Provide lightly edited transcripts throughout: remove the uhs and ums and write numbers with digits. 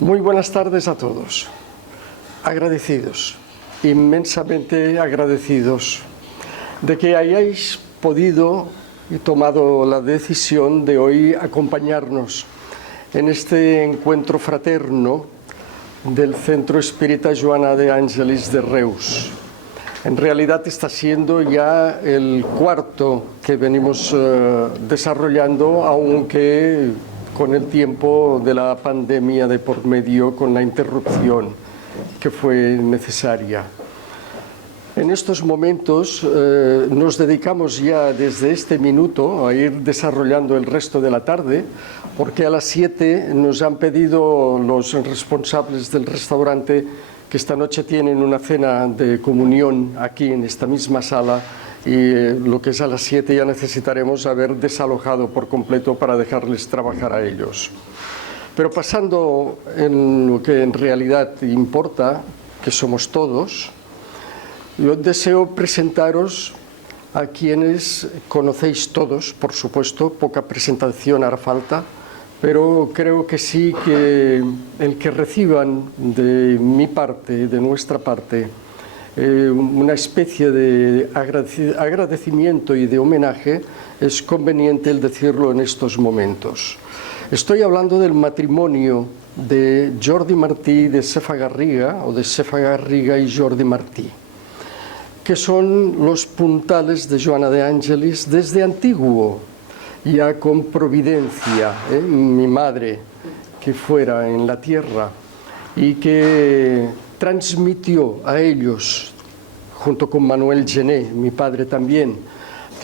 Muy buenas tardes a todos. Agradecidos, inmensamente agradecidos de que hayáis podido y tomado la decisión de hoy acompañarnos en este encuentro fraterno del Centro Espírita Joana de Ángelis de Reus. En realidad está siendo ya el cuarto que venimos desarrollando, aunque con el tiempo de la pandemia de por medio, con la interrupción que fue necesaria. En estos momentos nos dedicamos ya desde este minuto a ir desarrollando el resto de la tarde, porque a las 7 nos han pedido los responsables del restaurante que esta noche tienen una cena de comunión aquí en esta misma sala, y lo que es a las 7 ya necesitaremos haber desalojado por completo para dejarles trabajar a ellos. Pero pasando en lo que en realidad importa, que somos todos, yo deseo presentaros a quienes conocéis todos, por supuesto, poca presentación hará falta, pero creo que sí que el que reciban de mi parte, de nuestra parte, una especie de agradecimiento y de homenaje, es conveniente el decirlo en estos momentos. Estoy hablando del matrimonio de Jordi Martí de Cefa Garriga, o de Cefa Garriga y Jordi Martí, que son los puntales de Joana de Ángelis desde antiguo, ya con providencia, mi madre que fuera en la tierra y que transmitió a ellos, junto con Manuel Gené, mi padre también,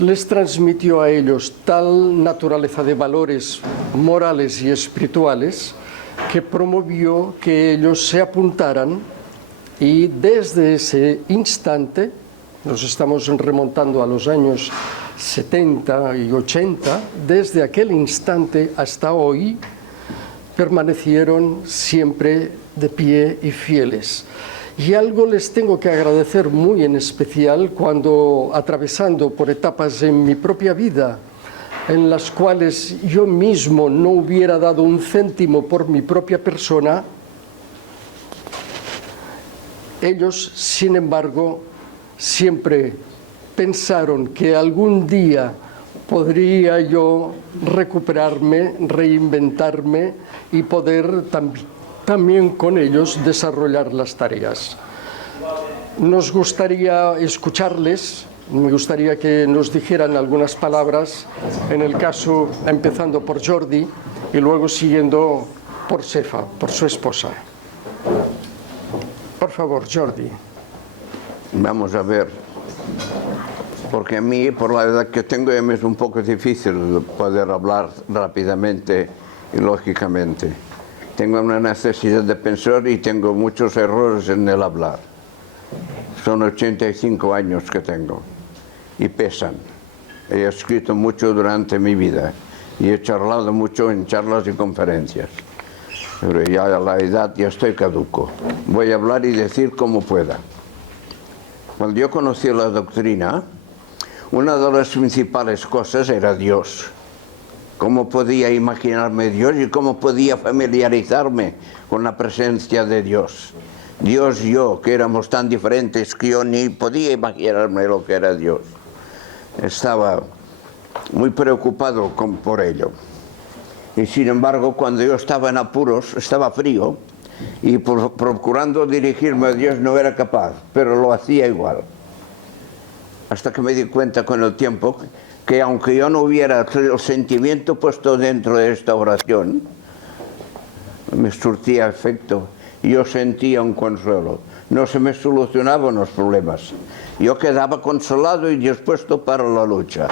les transmitió a ellos tal naturaleza de valores morales y espirituales que promovió que ellos se apuntaran, y desde ese instante, nos estamos remontando a los años 70 y 80, desde aquel instante hasta hoy, permanecieron siempre de pie y fieles. Y algo les tengo que agradecer muy en especial cuando, atravesando por etapas en mi propia vida, en las cuales yo mismo no hubiera dado un céntimo por mi propia persona, ellos, sin embargo, siempre pensaron que algún día podría yo recuperarme, reinventarme y poder también con ellos desarrollar las tareas. Nos gustaría escucharles, me gustaría que nos dijeran algunas palabras, en el caso empezando por Jordi y luego siguiendo por Cefa, por su esposa. Por favor, Jordi. Vamos a ver, porque a mí, por la edad que tengo, me es un poco difícil poder hablar rápidamente y lógicamente. Tengo una necesidad de pensar y tengo muchos errores en el hablar. Son 85 años que tengo y pesan. He escrito mucho durante mi vida y he charlado mucho en charlas y conferencias. Pero ya a la edad ya estoy caduco. Voy a hablar y decir como pueda. Cuando yo conocí la doctrina, una de las principales cosas era Dios. ¿Cómo podía imaginarme Dios y cómo podía familiarizarme con la presencia de Dios? Dios y yo, que éramos tan diferentes que yo ni podía imaginarme lo que era Dios. Estaba muy preocupado por ello. Y sin embargo, cuando yo estaba en apuros, estaba frío, y procurando dirigirme a Dios no era capaz, pero lo hacía igual. Hasta que me di cuenta con el tiempo que aunque yo no hubiera el sentimiento puesto dentro de esta oración, me surtía efecto y yo sentía un consuelo. No se me solucionaban los problemas. Yo quedaba consolado y dispuesto para la lucha.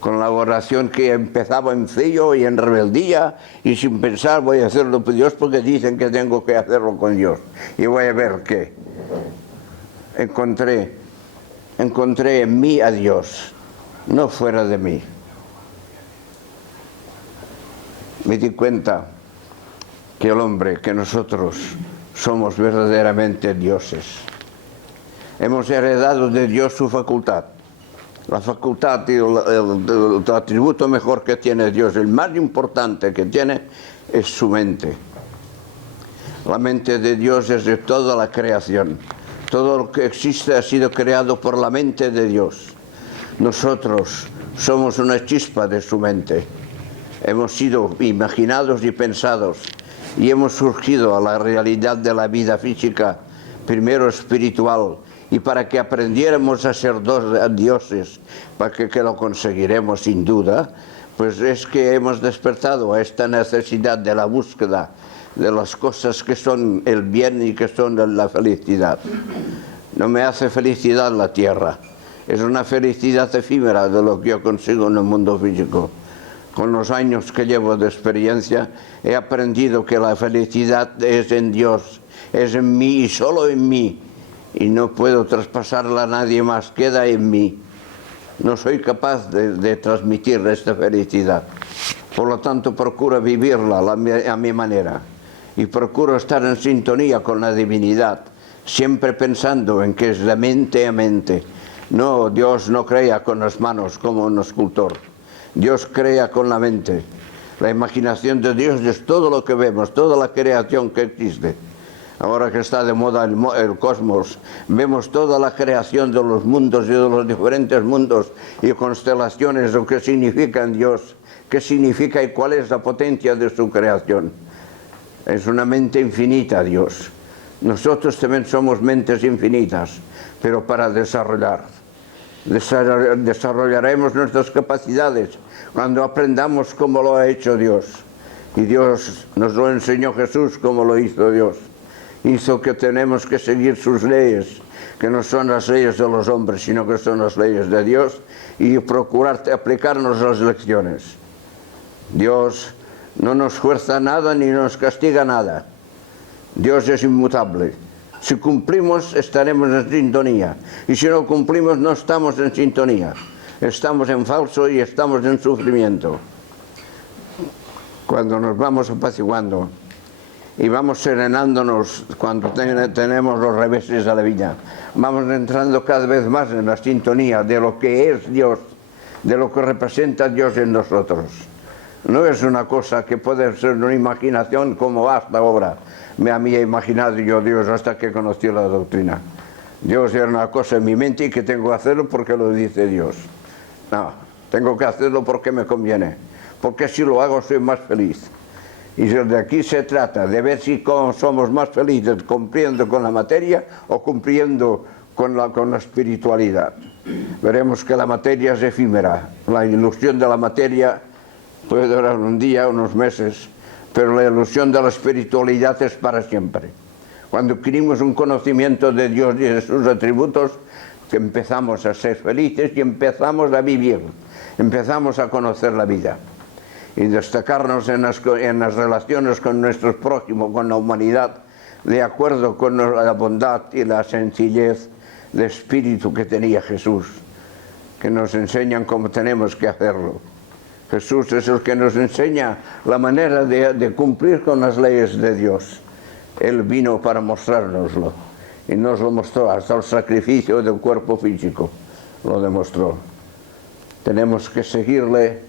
Con la oración que empezaba en frío y en rebeldía y sin pensar voy a hacerlo por Dios porque dicen que tengo que hacerlo con Dios. Y voy a ver qué. Encontré en mí a Dios, no fuera de mí. Me di cuenta que el hombre, que nosotros somos verdaderamente dioses. Hemos heredado de Dios su facultad. La facultad y el atributo mejor que tiene Dios, el más importante que tiene, es su mente. La mente de Dios es de toda la creación. Todo lo que existe ha sido creado por la mente de Dios. Nosotros somos una chispa de su mente. Hemos sido imaginados y pensados y hemos surgido a la realidad de la vida física, primero espiritual, y para que aprendiéramos a ser dioses, para que lo conseguiremos sin duda, pues es que hemos despertado a esta necesidad de la búsqueda de las cosas que son el bien y que son la felicidad. No me hace felicidad la tierra, es una felicidad efímera de lo que yo consigo en el mundo físico. Con los años que llevo de experiencia he aprendido que la felicidad es en Dios, es en mí y solo en mí, y no puedo traspasarla a nadie más, queda en mí. No soy capaz de transmitir esta felicidad, por lo tanto procuro vivirla a mi manera y procuro estar en sintonía con la divinidad, siempre pensando en que es de mente a mente. No, Dios no crea con las manos como un escultor, Dios crea con la mente. La imaginación de Dios es todo lo que vemos, toda la creación que existe. Ahora que está de moda el cosmos, vemos toda la creación de los mundos y de los diferentes mundos y constelaciones, lo que significa en Dios, qué significa y cuál es la potencia de su creación. Es una mente infinita, Dios. Nosotros también somos mentes infinitas, pero para desarrollaremos nuestras capacidades cuando aprendamos cómo lo ha hecho Dios. Y Dios nos lo enseñó Jesús como lo hizo Dios. Hizo que tenemos que seguir sus leyes, que no son las leyes de los hombres, sino que son las leyes de Dios, y procurar aplicarnos las lecciones. Dios no nos fuerza nada ni nos castiga nada. Dios es inmutable. Si cumplimos, estaremos en sintonía, y si no cumplimos, no estamos en sintonía. Estamos en falso y estamos en sufrimiento. Cuando nos vamos apaciguando y vamos serenándonos cuando tenemos los reveses de la vida, vamos entrando cada vez más en la sintonía de lo que es Dios, de lo que representa Dios en nosotros. No es una cosa que puede ser una imaginación como hasta ahora me había imaginado yo Dios hasta que conocí la doctrina. Dios era una cosa en mi mente y que tengo que hacerlo porque lo dice Dios. No, tengo que hacerlo porque me conviene, porque si lo hago soy más feliz. Y de aquí se trata de ver si somos más felices cumpliendo con la materia o cumpliendo con la espiritualidad. Veremos que la materia es efímera, la ilusión de la materia puede durar un día, unos meses, pero la ilusión de la espiritualidad es para siempre. Cuando adquirimos un conocimiento de Dios y de sus atributos, que empezamos a ser felices y empezamos a vivir, empezamos a conocer la vida y destacarnos en las relaciones con nuestros prójimos, con la humanidad, de acuerdo con la bondad y la sencillez de espíritu que tenía Jesús, que nos enseñan cómo tenemos que hacerlo. Jesús es el que nos enseña la manera de cumplir con las leyes de Dios. Él vino para mostrárnoslo y nos lo mostró hasta el sacrificio del cuerpo físico, lo demostró. Tenemos que seguirle.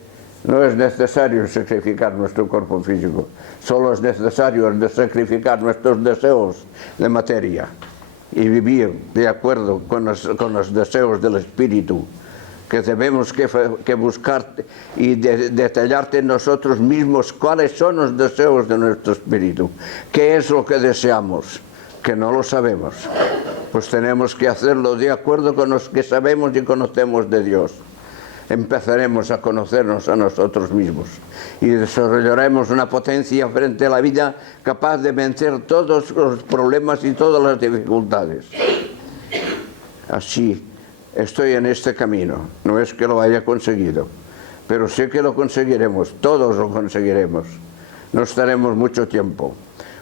No es necesario sacrificar nuestro cuerpo físico, solo es necesario sacrificar nuestros deseos de materia y vivir de acuerdo con los deseos del espíritu, que debemos que buscar y detallarte en nosotros mismos cuáles son los deseos de nuestro espíritu, qué es lo que deseamos, que no lo sabemos, pues tenemos que hacerlo de acuerdo con los que sabemos y conocemos de Dios. Empezaremos a conocernos a nosotros mismos y desarrollaremos una potencia frente a la vida capaz de vencer todos los problemas y todas las dificultades. Así estoy en este camino, no es que lo haya conseguido, pero sé que lo conseguiremos, todos lo conseguiremos. No estaremos mucho tiempo,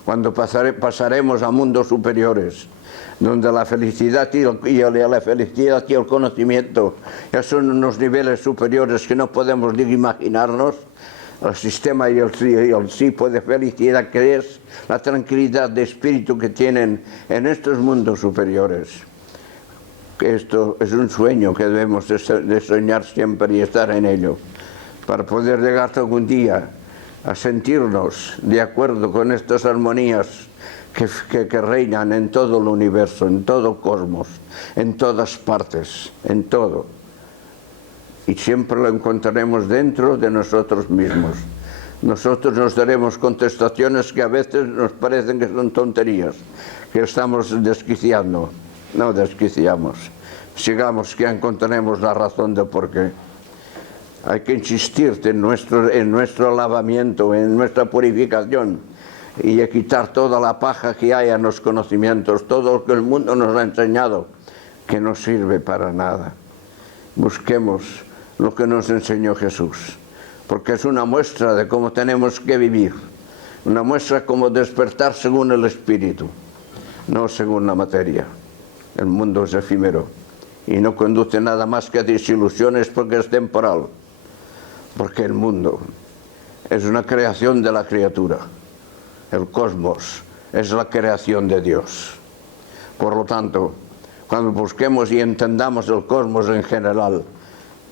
cuando pasaremos a mundos superiores, donde la felicidad y el conocimiento ya son unos niveles superiores que no podemos ni imaginarnos. El sistema y el tipo de felicidad que es la tranquilidad de espíritu que tienen en estos mundos superiores. Esto es un sueño que debemos de soñar siempre y estar en ello, para poder llegar algún día a sentirnos de acuerdo con estas armonías que reinan en todo el universo, en todo el cosmos, en todas partes, en todo. Y siempre lo encontraremos dentro de nosotros mismos. Nosotros nos daremos contestaciones que a veces nos parecen que son tonterías, que estamos desquiciando. No desquiciamos. Sigamos que encontraremos la razón de por qué. Hay que insistir en nuestro lavamiento, en nuestra purificación y a quitar toda la paja que hay en los conocimientos, todo lo que el mundo nos ha enseñado, que no sirve para nada. Busquemos lo que nos enseñó Jesús, porque es una muestra de cómo tenemos que vivir, una muestra como despertar según el Espíritu, no según la materia. El mundo es efímero y no conduce nada más que a desilusiones porque es temporal, porque el mundo es una creación de la criatura, el cosmos es la creación de Dios. Por lo tanto, cuando busquemos y entendamos el cosmos en general,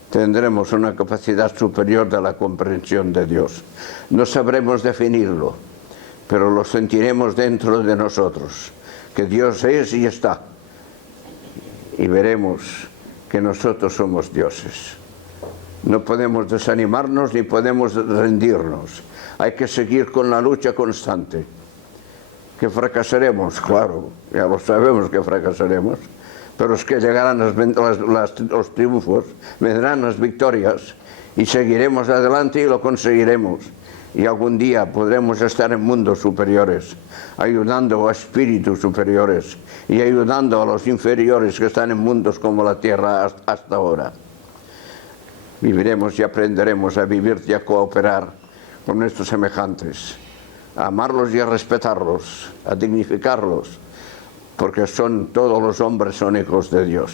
tendremos una capacidad superior de la comprensión de Dios. No sabremos definirlo, pero lo sentiremos dentro de nosotros, que Dios es y está. Y veremos que nosotros somos dioses. No podemos desanimarnos ni podemos rendirnos. Hay que seguir con la lucha constante. Que fracasaremos, claro, ya lo sabemos que fracasaremos, pero es que llegarán los triunfos, vendrán las victorias y seguiremos adelante y lo conseguiremos. Y algún día podremos estar en mundos superiores, ayudando a espíritus superiores y ayudando a los inferiores que están en mundos como la tierra hasta ahora. Viviremos y aprenderemos a vivir y a cooperar con nuestros semejantes, a amarlos y a respetarlos, a dignificarlos, porque todos los hombres son hijos de Dios.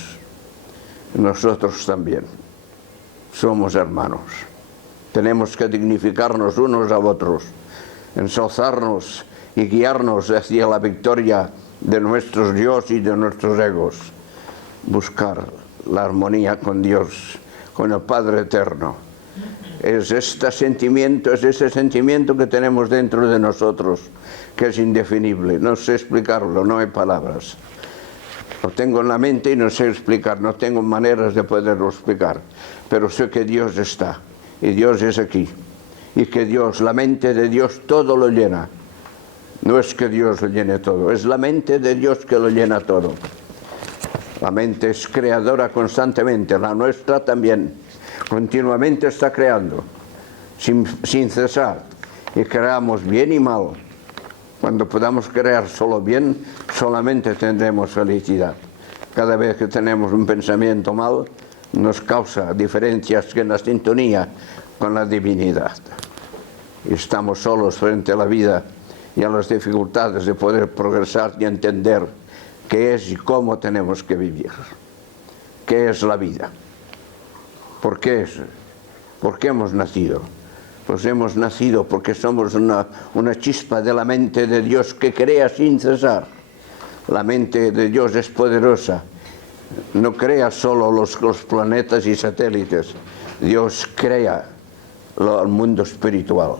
Nosotros también somos hermanos. Tenemos que dignificarnos unos a otros, ensalzarnos y guiarnos hacia la victoria de nuestros Dios y de nuestros egos. Buscar la armonía con Dios, con el Padre Eterno. Es ese sentimiento que tenemos dentro de nosotros, que es indefinible. No sé explicarlo, no hay palabras. Lo tengo en la mente y no sé explicar, no tengo maneras de poderlo explicar, pero sé que Dios está. Y Dios es aquí, y que Dios, la mente de Dios, todo lo llena. No es que Dios lo llene todo, es la mente de Dios que lo llena todo. La mente es creadora constantemente, la nuestra también. Continuamente está creando, sin cesar, y creamos bien y mal. Cuando podamos crear solo bien, solamente tendremos felicidad. Cada vez que tenemos un pensamiento mal, nos causa diferencias en la sintonía con la divinidad. Y estamos solos frente a la vida y a las dificultades de poder progresar y entender qué es y cómo tenemos que vivir. ¿Qué es la vida? ¿Por qué es? ¿Por qué hemos nacido? Pues hemos nacido porque somos una chispa de la mente de Dios que crea sin cesar. La mente de Dios es poderosa. No crea solo los planetas y satélites. Dios crea el mundo espiritual.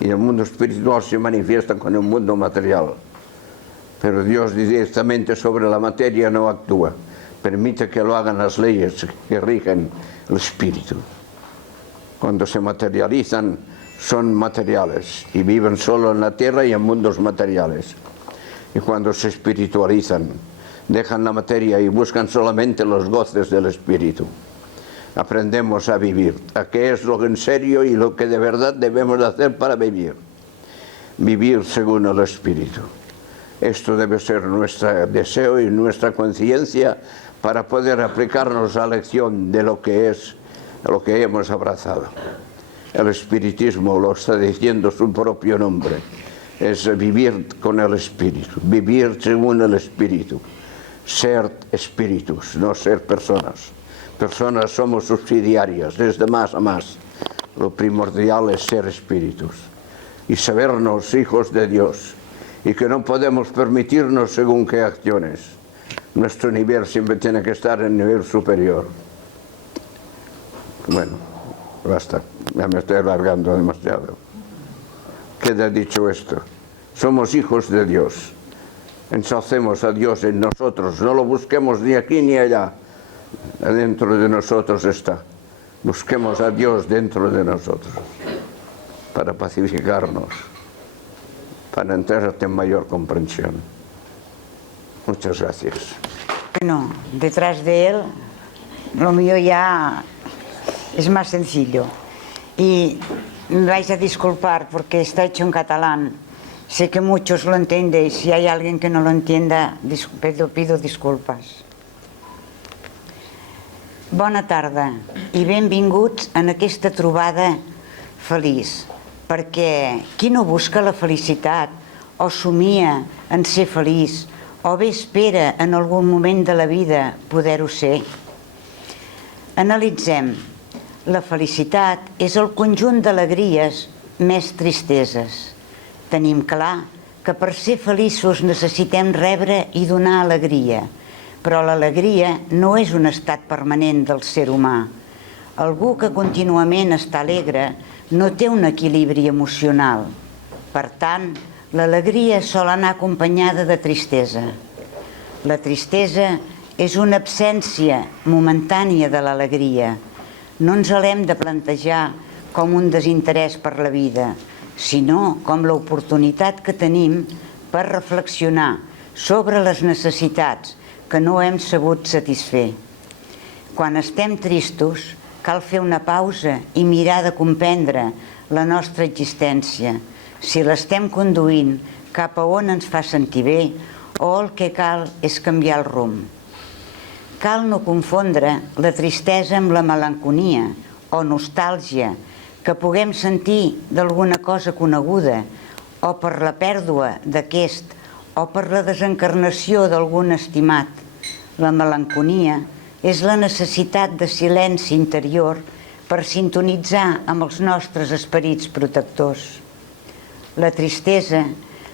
Y el mundo espiritual se manifiesta con el mundo material. Pero Dios directamente sobre la materia no actúa. Permite que lo hagan las leyes que rigen el espíritu. Cuando se materializan, son materiales y viven solo en la tierra y en mundos materiales. Y cuando se espiritualizan, dejan la materia y buscan solamente los goces del espíritu. Aprendemos a vivir, a qué es lo en serio y lo que de verdad debemos hacer para vivir. Vivir según el espíritu. Esto debe ser nuestro deseo y nuestra conciencia para poder aplicarnos a la lección de lo que es, lo que hemos abrazado. El espiritismo lo está diciendo su propio nombre. Es vivir con el espíritu, vivir según el espíritu. Ser espíritus, no ser personas. Personas somos subsidiarias, es de más a más. Lo primordial es ser espíritus y sabernos hijos de Dios y que no podemos permitirnos según qué acciones. Nuestro nivel siempre tiene que estar en nivel superior. Bueno, basta, ya me estoy alargando demasiado. queda dicho esto. Somos hijos de Dios. Ensalcemos a Dios en nosotros. No lo busquemos ni aquí ni allá. Dentro de nosotros está. Busquemos a Dios dentro de nosotros para pacificarnos, para entrar en mayor comprensión. Muchas gracias. Bueno, detrás de él, lo mío ya es más sencillo. Y me vais a disculpar porque está hecho en catalán. Sé que muchos lo entendéis. Si hay alguien que no lo entienda, pido disculpas. Bona tarda i benvinguts en aquesta trobada feliç, perquè qui no busca la felicitat o somia en ser feliç o bé espera en algun moment de la vida poder-ho ser? Analitzem. La felicitat és el conjunt d'alegries més tristeses. Tenim clar que per ser feliços necessitem rebre i donar alegria, però l'alegria no és un estat permanent del ser humà. Algú que contínuament està alegre no té un equilibri emocional. Per tant, l'alegria sol anar acompanyada de tristesa. La tristesa és una absència momentània de l'alegria. No ens l'hem de plantejar com un desinterès per la vida, sinó com l'oportunitat que tenim per reflexionar sobre les necessitats que no hem sabut satisfer. Quan estem tristos, cal fer una pausa i mirar de comprendre la nostra existència, si l'estem conduint cap a on ens fa sentir bé o el que cal és canviar el rumb. Cal no confondre la tristesa amb la melanconia o nostàlgia que puguem sentir d'alguna cosa coneguda o per la pèrdua d'aquest o per la desencarnació d'algun estimat. La melanconia és la necessitat de silenci interior per sintonitzar amb els nostres esperits protectors. La tristesa,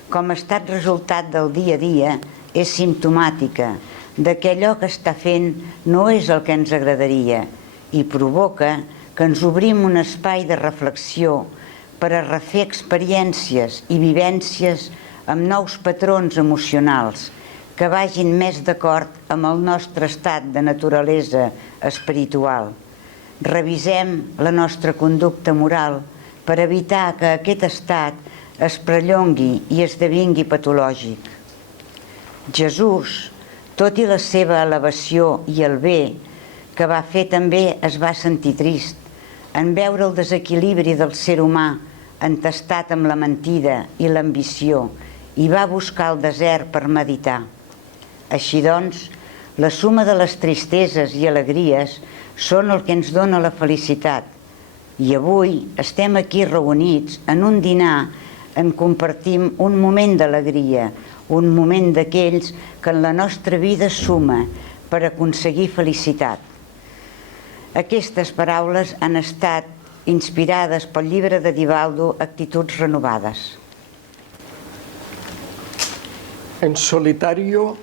com a estat resultat del dia a dia, és simptomàtica de que allò que està fent no és el que ens agradaria i provoca que ens obrim un espai de reflexió per a refer experiències i vivències amb nous patrons emocionals que vagin més d'acord amb el nostre estat de naturalesa espiritual. Revisem la nostra conducta moral per evitar que aquest estat es prellongui i esdevingui patològic. Jesús, tot i la seva elevació i el bé que va fer, també es va sentir trist en veure el desequilibri del ser humà entestat amb la mentida i l'ambició i va buscar el desert per meditar. Així doncs, la suma de les tristeses i alegries són el que ens dona la felicitat. I avui estem aquí reunits en un dinar en compartim un moment d'alegria, un moment d'aquells que en la nostra vida suma per aconseguir felicitat. Aquestes paraules han estat inspirades pel llibre de Divaldo, Actituds renovades. En solitario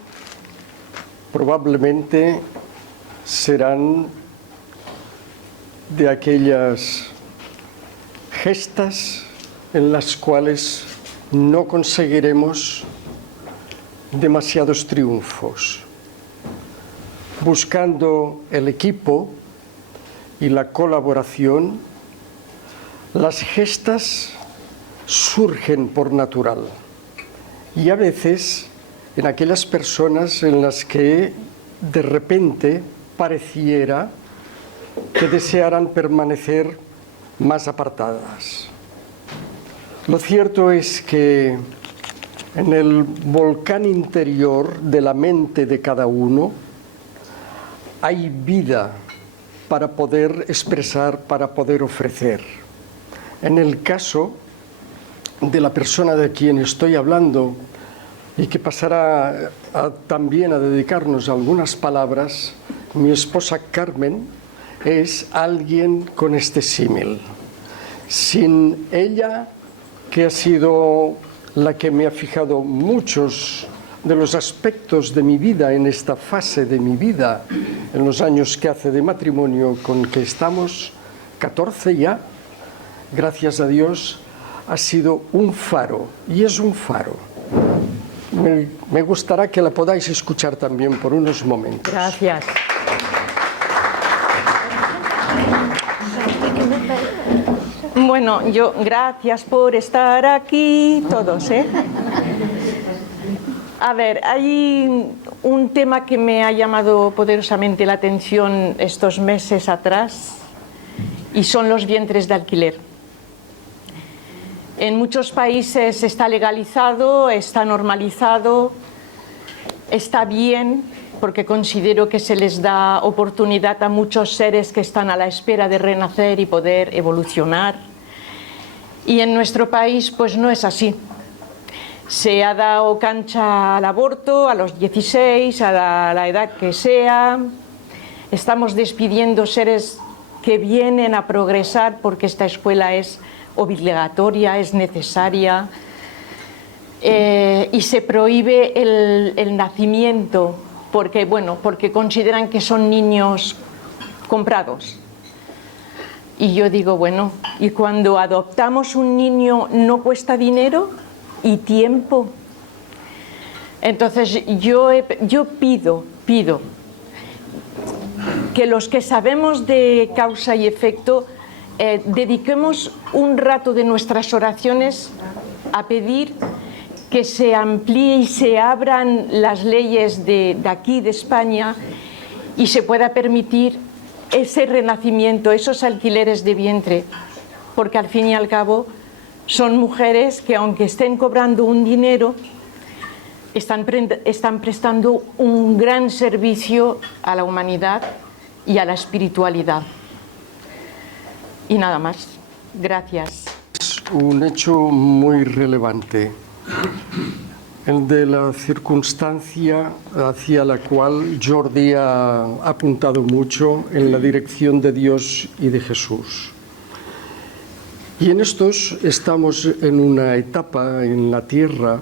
probablemente serán de aquellas gestas en las cuales no conseguiremos demasiados triunfos. Buscando el equipo y la colaboración, las gestas surgen por natural. Y a veces en aquellas personas en las que de repente pareciera que desearan permanecer más apartadas. Lo cierto es que en el volcán interior de la mente de cada uno hay vida para poder expresar, para poder ofrecer. En el caso de la persona de quien estoy hablando y que pasará también a dedicarnos algunas palabras, mi esposa Carmen es alguien con este símil. Sin ella, que ha sido la que me ha fijado muchos de los aspectos de mi vida en esta fase de mi vida, en los años que hace de matrimonio con que estamos, 14 ya, gracias a Dios, ha sido un faro, y es un faro. Me gustará que la podáis escuchar también por unos momentos. Gracias. Bueno, gracias por estar aquí todos, ¿eh? A ver, hay un tema que me ha llamado poderosamente la atención estos meses atrás y son los vientres de alquiler. En muchos países está legalizado, está normalizado, está bien, porque considero que se les da oportunidad a muchos seres que están a la espera de renacer y poder evolucionar. Y en nuestro país pues no es así. Se ha dado cancha al aborto a los 16, a la edad que sea. Estamos despidiendo seres que vienen a progresar porque esta escuela es obligatoria, es necesaria. Y se prohíbe el nacimiento porque consideran que son niños comprados. Y yo digo, bueno, ¿y cuando adoptamos un niño no cuesta dinero y tiempo? Entonces yo pido que los que sabemos de causa y efecto dediquemos un rato de nuestras oraciones a pedir que se amplíe y se abran las leyes de aquí, de España, y se pueda permitir ese renacimiento, esos alquileres de vientre, porque al fin y al cabo son mujeres que, aunque estén cobrando un dinero, están prestando un gran servicio a la humanidad y a la espiritualidad. Y nada más. Gracias. Es un hecho muy relevante, el de la circunstancia hacia la cual Jordi ha apuntado mucho en la dirección de Dios y de Jesús. Y en estos estamos en una etapa en la tierra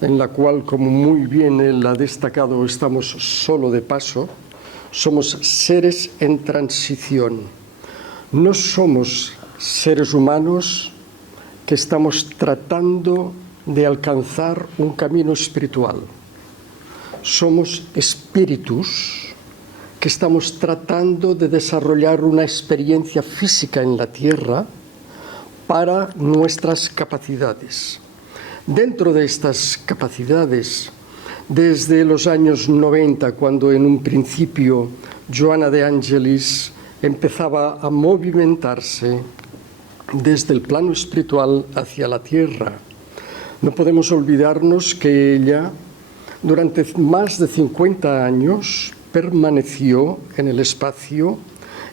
en la cual, como muy bien él ha destacado, estamos solo de paso, somos seres en transición. No somos seres humanos que estamos tratando de alcanzar un camino espiritual. Somos espíritus que estamos tratando de desarrollar una experiencia física en la tierra para nuestras capacidades. Dentro de estas capacidades, desde los años 90, cuando en un principio Joana de Angelis empezaba a movimentarse desde el plano espiritual hacia la tierra, no podemos olvidarnos que ella, durante más de 50 años, permaneció en el espacio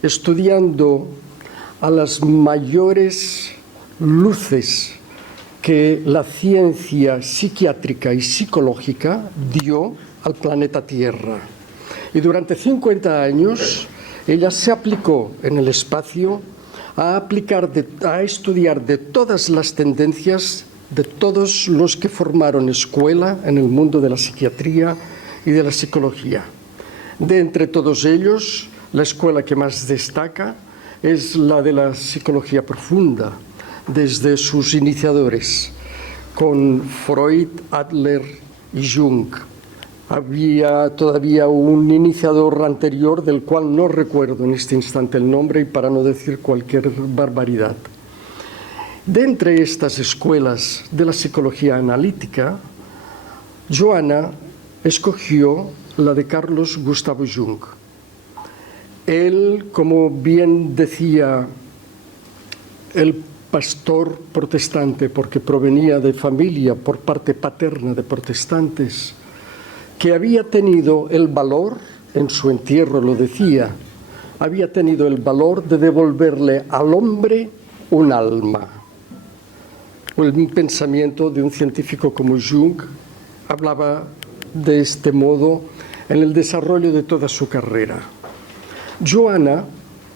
estudiando a las mayores luces que la ciencia psiquiátrica y psicológica dio al planeta Tierra. Y durante 50 años ella se aplicó en el espacio a estudiar de todas las tendencias de todos los que formaron escuela en el mundo de la psiquiatría y de la psicología. De entre todos ellos, la escuela que más destaca es la de la psicología profunda, desde sus iniciadores, con Freud, Adler y Jung. Había todavía un iniciador anterior del cual no recuerdo en este instante el nombre y para no decir cualquier barbaridad. De entre estas escuelas de la psicología analítica, Joana escogió la de Carlos Gustavo Jung. Él, como bien decía el pastor protestante, porque provenía de familia por parte paterna de protestantes, que había tenido el valor, en su entierro lo decía, había tenido el valor de devolverle al hombre un alma. Un pensamiento de un científico como Jung hablaba de este modo en el desarrollo de toda su carrera. Joana,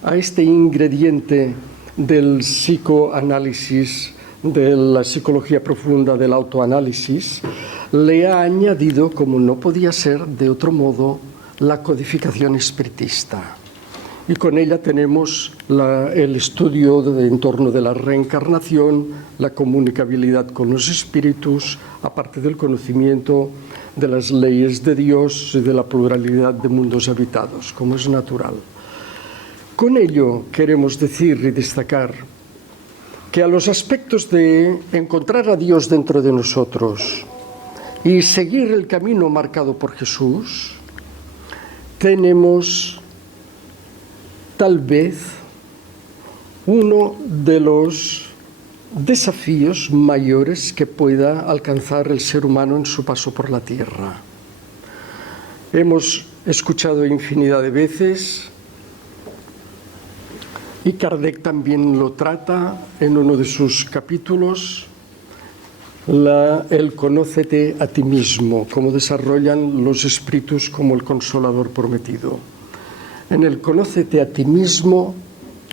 a este ingrediente del psicoanálisis, de la psicología profunda, del autoanálisis, le ha añadido, como no podía ser de otro modo, la codificación espiritista. y con ella tenemos el estudio en torno de la reencarnación, la comunicabilidad con los espíritus, aparte del conocimiento de las leyes de Dios y de la pluralidad de mundos habitados, como es natural. Con ello queremos decir y destacar que a los aspectos de encontrar a Dios dentro de nosotros y seguir el camino marcado por Jesús, tenemos tal vez uno de los desafíos mayores que pueda alcanzar el ser humano en su paso por la tierra. Hemos escuchado infinidad de veces, y Kardec también lo trata en uno de sus capítulos, el conócete a ti mismo, cómo desarrollan los espíritus como el consolador prometido. En el conócete a ti mismo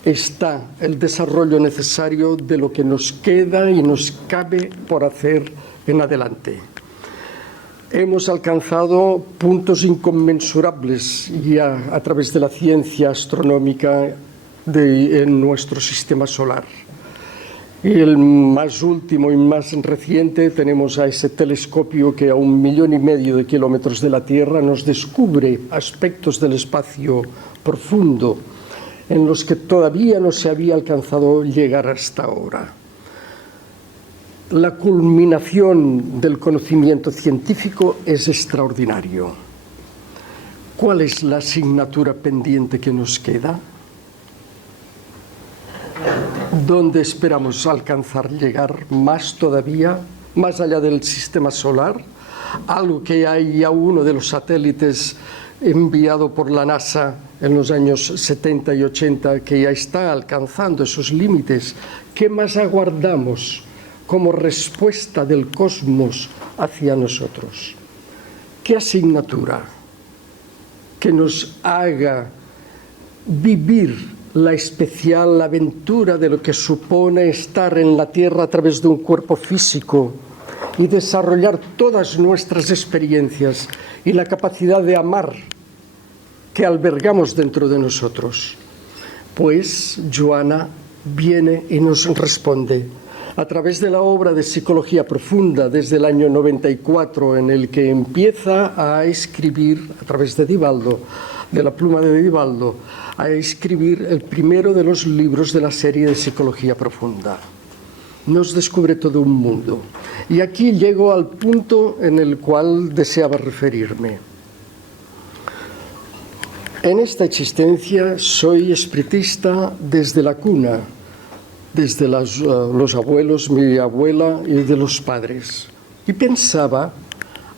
está el desarrollo necesario de lo que nos queda y nos cabe por hacer en adelante. Hemos alcanzado puntos inconmensurables ya a través de la ciencia astronómica en nuestro sistema solar. Y el más último y más reciente tenemos a ese telescopio que a 1,5 millones de kilómetros de la Tierra nos descubre aspectos del espacio profundo en los que todavía no se había alcanzado llegar hasta ahora. La culminación del conocimiento científico es extraordinario. ¿Cuál es la asignatura pendiente que nos queda? ¿Dónde esperamos alcanzar, llegar más todavía, más allá del sistema solar? Algo que hay ya uno de los satélites enviado por la NASA en los años 70 y 80 que ya está alcanzando esos límites. ¿Qué más aguardamos como respuesta del cosmos hacia nosotros? ¿Qué asignatura que nos haga vivir la especial aventura de lo que supone estar en la Tierra a través de un cuerpo físico y desarrollar todas nuestras experiencias y la capacidad de amar que albergamos dentro de nosotros? Pues Joana viene y nos responde a través de la obra de Psicología Profunda desde el año 94, en el que empieza a escribir a través de Divaldo, de la pluma de Divaldo, a escribir el primero de los libros de la serie de Psicología Profunda. Nos descubre todo un mundo. Y aquí llego al punto en el cual deseaba referirme. En esta existencia soy espiritista desde la cuna, desde los abuelos, mi abuela y de los padres. Y pensaba,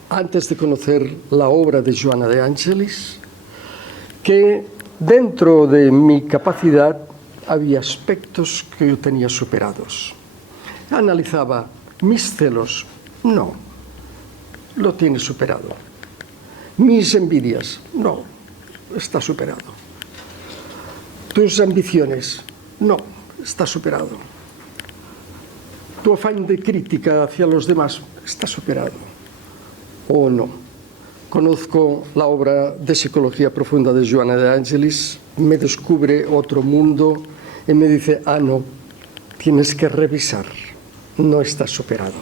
antes de conocer la obra de Joana de Ángelis, que dentro de mi capacidad había aspectos que yo tenía superados. Analizaba mis celos, no, lo tiene superado. Mis envidias, no, está superado. Tus ambiciones, no, está superado. Tu afán de crítica hacia los demás, está superado. O no. Conozco la obra de Psicología Profunda de Joana de Ángelis, me descubre otro mundo y me dice, no, tienes que revisar, no está superado.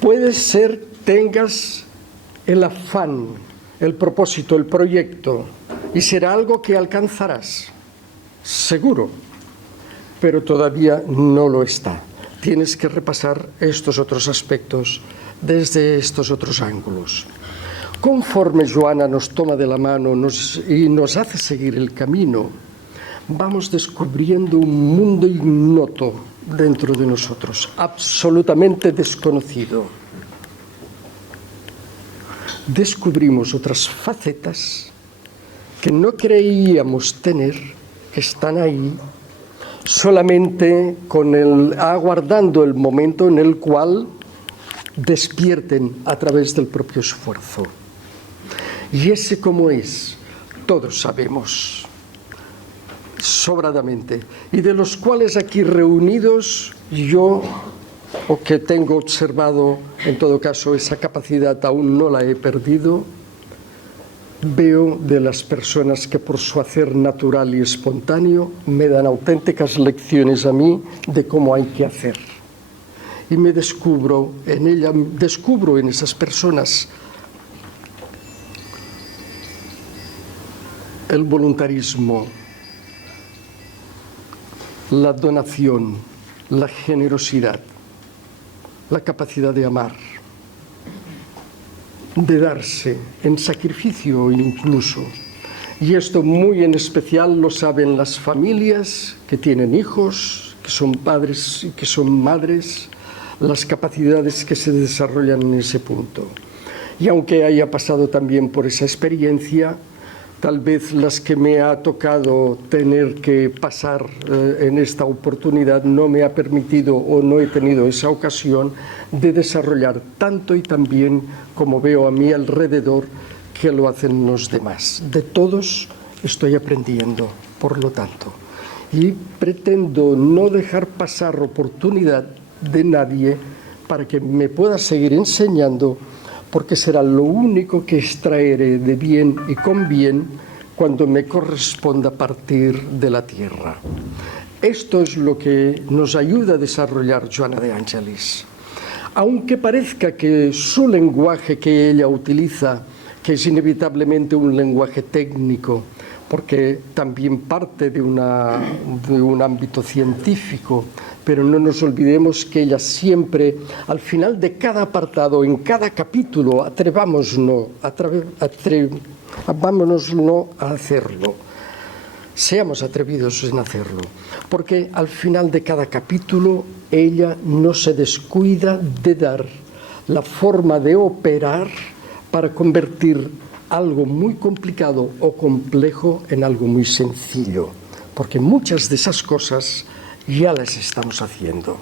Puede ser, tengas el afán, el propósito, el proyecto, y será algo que alcanzarás, seguro, pero todavía no lo está. Tienes que repasar estos otros aspectos desde estos otros ángulos. Conforme Joana nos toma de la mano y nos hace seguir el camino, vamos descubriendo un mundo ignoto dentro de nosotros, absolutamente desconocido. Descubrimos otras facetas que no creíamos tener, que están ahí, solamente aguardando el momento en el cual despierten a través del propio esfuerzo. Y ese como es, todos sabemos sobradamente, y de los cuales aquí reunidos yo, o que tengo observado, en todo caso esa capacidad aún no la he perdido, veo de las personas que por su hacer natural y espontáneo me dan auténticas lecciones a mí de cómo hay que hacer. Y me descubro en esas personas el voluntarismo, la donación, la generosidad, la capacidad de amar, de darse en sacrificio incluso. Y esto muy en especial lo saben las familias que tienen hijos, que son padres y que son madres, las capacidades que se desarrollan en ese punto. Y aunque haya pasado también por esa experiencia, tal vez las que me ha tocado tener que pasar en esta oportunidad no me ha permitido o no he tenido esa ocasión de desarrollar tanto y tan bien como veo a mi alrededor que lo hacen los demás. De todos estoy aprendiendo, por lo tanto. Y pretendo no dejar pasar oportunidad de nadie para que me pueda seguir enseñando, porque será lo único que extraeré de bien y con bien cuando me corresponda partir de la tierra. Esto es lo que nos ayuda a desarrollar Joana de Angelis. Aunque parezca que su lenguaje que ella utiliza, que es inevitablemente un lenguaje técnico, porque también parte de un ámbito científico, pero no nos olvidemos que ella siempre, al final de cada apartado, en cada capítulo, atrevámonos a hacerlo. Seamos atrevidos en hacerlo, porque al final de cada capítulo ella no se descuida de dar la forma de operar para convertir algo muy complicado o complejo en algo muy sencillo, porque muchas de esas cosas ya las estamos haciendo.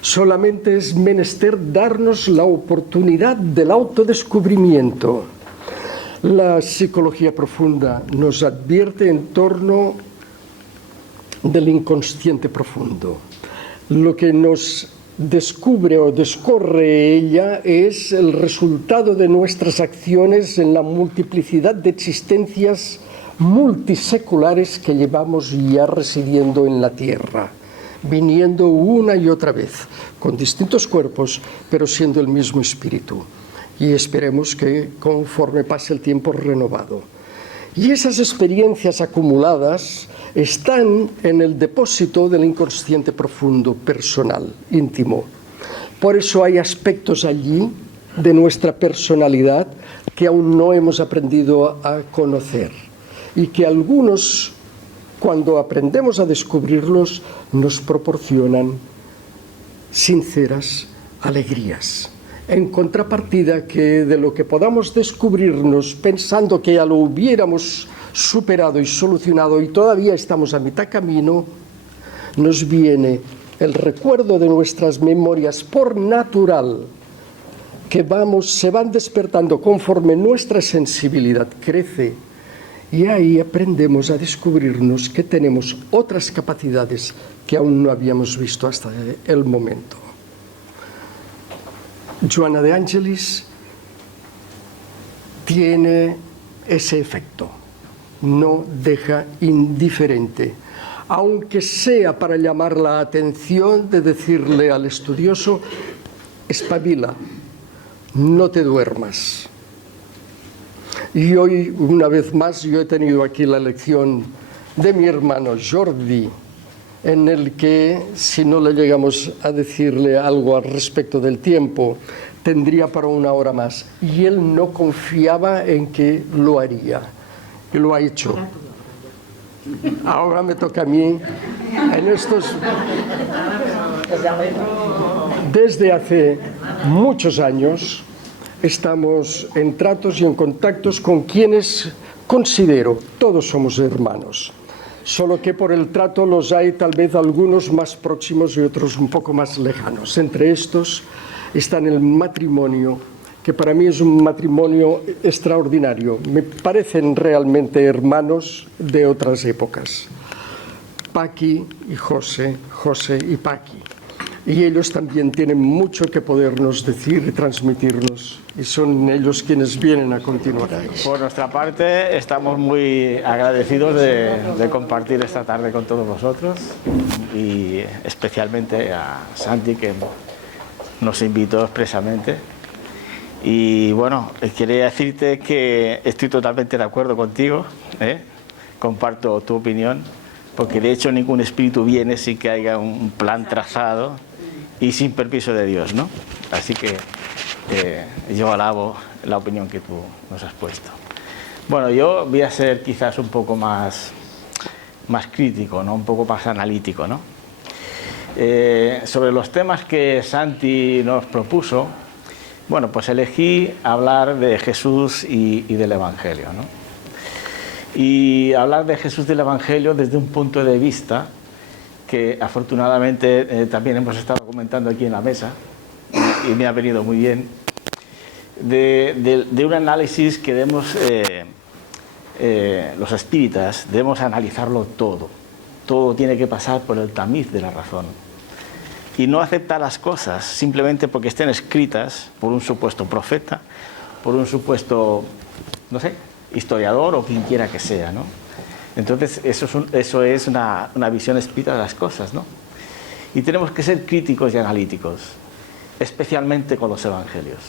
Solamente es menester darnos la oportunidad del autodescubrimiento. La psicología profunda nos advierte en torno del inconsciente profundo. Lo que nos descubre o descorre ella es el resultado de nuestras acciones en la multiplicidad de existencias multiseculares que llevamos ya residiendo en la Tierra, viniendo una y otra vez, con distintos cuerpos, pero siendo el mismo espíritu. Y esperemos que conforme pase el tiempo renovado. Y esas experiencias acumuladas están en el depósito del inconsciente profundo, personal, íntimo. Por eso hay aspectos allí de nuestra personalidad que aún no hemos aprendido a conocer y que algunos, cuando aprendemos a descubrirlos, nos proporcionan sinceras alegrías. En contrapartida que de lo que podamos descubrirnos pensando que ya lo hubiéramos superado y solucionado y todavía estamos a mitad camino, nos viene el recuerdo de nuestras memorias por natural que se van despertando conforme nuestra sensibilidad crece, y ahí aprendemos a descubrirnos que tenemos otras capacidades que aún no habíamos visto hasta el momento. Joana de Angelis tiene ese efecto, no deja indiferente, aunque sea para llamar la atención de decirle al estudioso: espabila, no te duermas. Y hoy, una vez más, yo he tenido aquí la lección de mi hermano Jordi, en el que, si no le llegamos a decirle algo al respecto del tiempo, tendría para una hora más. Y él no confiaba en que lo haría, y lo ha hecho. Ahora me toca a mí, desde hace muchos años, estamos en tratos y en contactos con quienes considero, todos somos hermanos. Solo que por el trato los hay tal vez algunos más próximos y otros un poco más lejanos. Entre estos están el matrimonio, que para mí es un matrimonio extraordinario. Me parecen realmente hermanos de otras épocas. Paqui y José, José y Paqui. y ellos también tienen mucho que podernos decir y transmitirnos, y son ellos quienes vienen a continuación. Por nuestra parte, estamos muy agradecidos de compartir esta tarde con todos vosotros, y especialmente a Santi, que nos invitó expresamente. Y bueno, quería decirte que estoy totalmente de acuerdo contigo, comparto tu opinión, porque de hecho ningún espíritu viene sin que haya un plan trazado y sin permiso de Dios, ¿no? Así que yo alabo la opinión que tú nos has puesto. Bueno, yo voy a ser quizás un poco más crítico, ¿no? Un poco más analítico, ¿no? Sobre los temas que Santi nos propuso, bueno, pues elegí hablar de Jesús y del Evangelio, ¿no? Y hablar de Jesús del Evangelio desde un punto de vista que afortunadamente también hemos estado comentando aquí en la mesa, y me ha venido muy bien, de un análisis que debemos, los espíritas, debemos analizarlo todo. Todo tiene que pasar por el tamiz de la razón. Y no aceptar las cosas simplemente porque estén escritas por un supuesto profeta, por un supuesto, no sé, historiador o quien quiera que sea, ¿no? Entonces eso es una visión espírita de las cosas, ¿no? Y tenemos que ser críticos y analíticos, especialmente con los evangelios.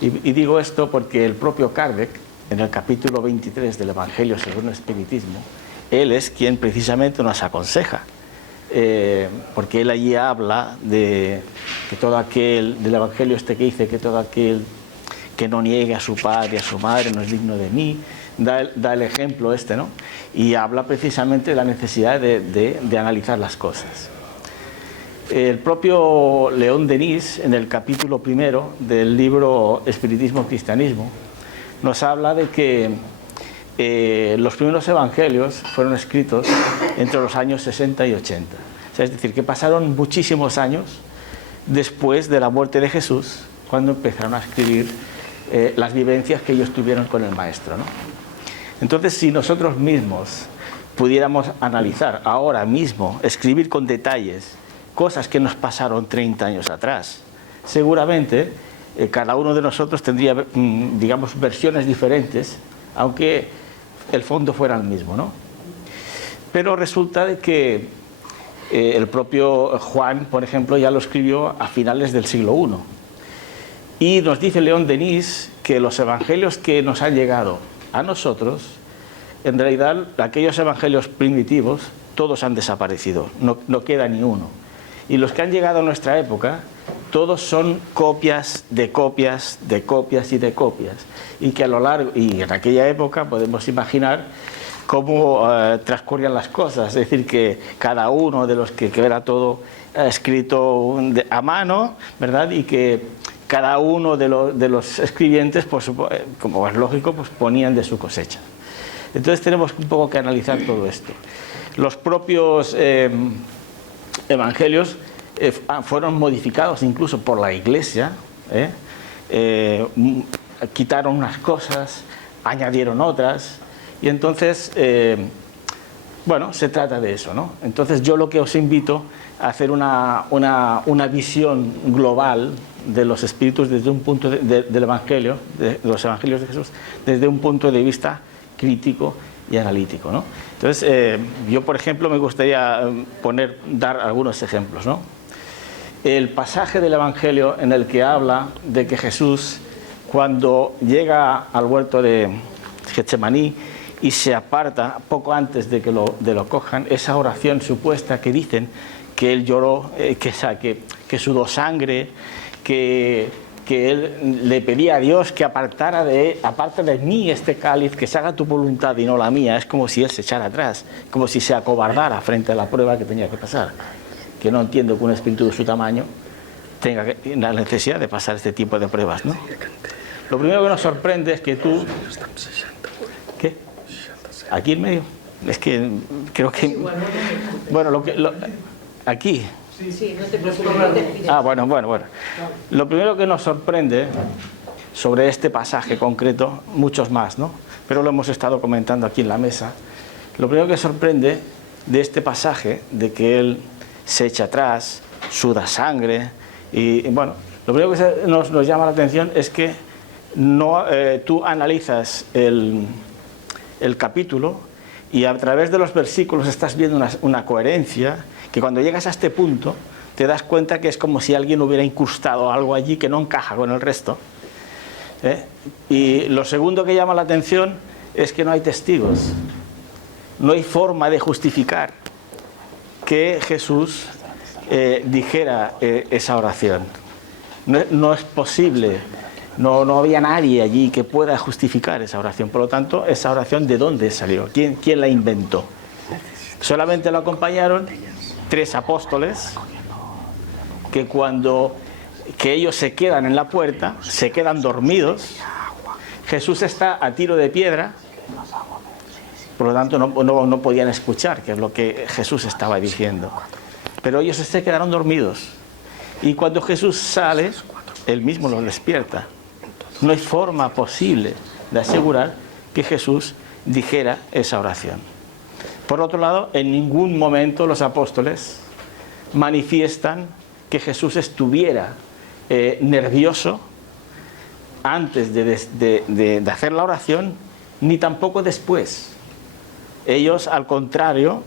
Y digo esto porque el propio Kardec, en el capítulo 23 del Evangelio según el Espiritismo, él es quien precisamente nos aconseja, porque él allí habla de que todo aquel, del Evangelio este que dice que todo aquel que no niegue a su padre y a su madre no es digno de mí, da el ejemplo este, ¿no? Y habla precisamente de la necesidad de analizar las cosas. El propio León Denis, en el capítulo 1 del libro Espiritismo Cristianismo, nos habla de que los primeros evangelios fueron escritos entre los años 60 y 80. O sea, es decir, que pasaron muchísimos años después de la muerte de Jesús, cuando empezaron a escribir las vivencias que ellos tuvieron con el Maestro, ¿no? Entonces, si nosotros mismos pudiéramos analizar ahora mismo, escribir con detalles cosas que nos pasaron 30 años atrás, seguramente cada uno de nosotros tendría, digamos, versiones diferentes, aunque el fondo fuera el mismo, ¿no? Pero resulta de que el propio Juan, por ejemplo, ya lo escribió a finales del siglo I. Y nos dice León Denis que los evangelios que nos han llegado a nosotros, en realidad aquellos evangelios primitivos, todos han desaparecido, no queda ni uno. Y los que han llegado a nuestra época, todos son copias de copias, de copias y de copias. Y que a lo largo, y en aquella época podemos imaginar cómo transcurrían las cosas. Es decir, que cada uno de los que era todo escrito a mano, ¿verdad? Y que cada uno de los escribientes, pues, como es lógico, pues ponían de su cosecha. Entonces tenemos un poco que analizar todo esto. Los propios evangelios fueron modificados incluso por la Iglesia, quitaron unas cosas, añadieron otras, y entonces, bueno, se trata de eso, ¿no? Entonces yo lo que os invito a hacer una visión global de los espíritus desde un punto del Evangelio, de los Evangelios de Jesús, desde un punto de vista crítico y analítico, ¿no? Entonces, yo, por ejemplo, me gustaría dar algunos ejemplos, ¿no? El pasaje del Evangelio en el que habla de que Jesús, cuando llega al huerto de Getsemaní y se aparta poco antes de que lo cojan, esa oración supuesta que dicen que él lloró, que sudó sangre, que él le pedía a Dios que aparta de mí este cáliz, que se haga tu voluntad y no la mía. Es como si él se echara atrás, como si se acobardara frente a la prueba que tenía que pasar. Que no entiendo que un espíritu de su tamaño tenga la necesidad de pasar este tipo de pruebas, ¿no? Lo primero que nos sorprende es que tú... ¿Qué? ¿Aquí en medio? Es que creo que... Bueno, aquí... Sí, no te preocupes. Bueno. Lo primero que nos sorprende sobre este pasaje concreto, muchos más, ¿no? Pero lo hemos estado comentando aquí en la mesa. Lo primero que sorprende de este pasaje, de que él se echa atrás, suda sangre. Y bueno, lo primero que nos llama la atención es que tú analizas el capítulo y a través de los versículos estás viendo una coherencia que cuando llegas a este punto te das cuenta que es como si alguien hubiera incrustado algo allí que no encaja con el resto. Y lo segundo que llama la atención es que no hay testigos, no hay forma de justificar que Jesús dijera esa oración. No es posible, no había nadie allí que pueda justificar esa oración. Por lo tanto, esa oración, ¿de dónde salió? ¿Quién la inventó? Solamente lo acompañaron 3 apóstoles que ellos se quedan en la puerta, se quedan dormidos. Jesús está a tiro de piedra, por lo tanto no podían escuchar qué es lo que Jesús estaba diciendo. Pero ellos se quedaron dormidos. Y cuando Jesús sale, él mismo los despierta. No hay forma posible de asegurar que Jesús dijera esa oración. Por otro lado, en ningún momento los apóstoles manifiestan que Jesús estuviera nervioso antes de hacer la oración, ni tampoco después. Ellos, al contrario,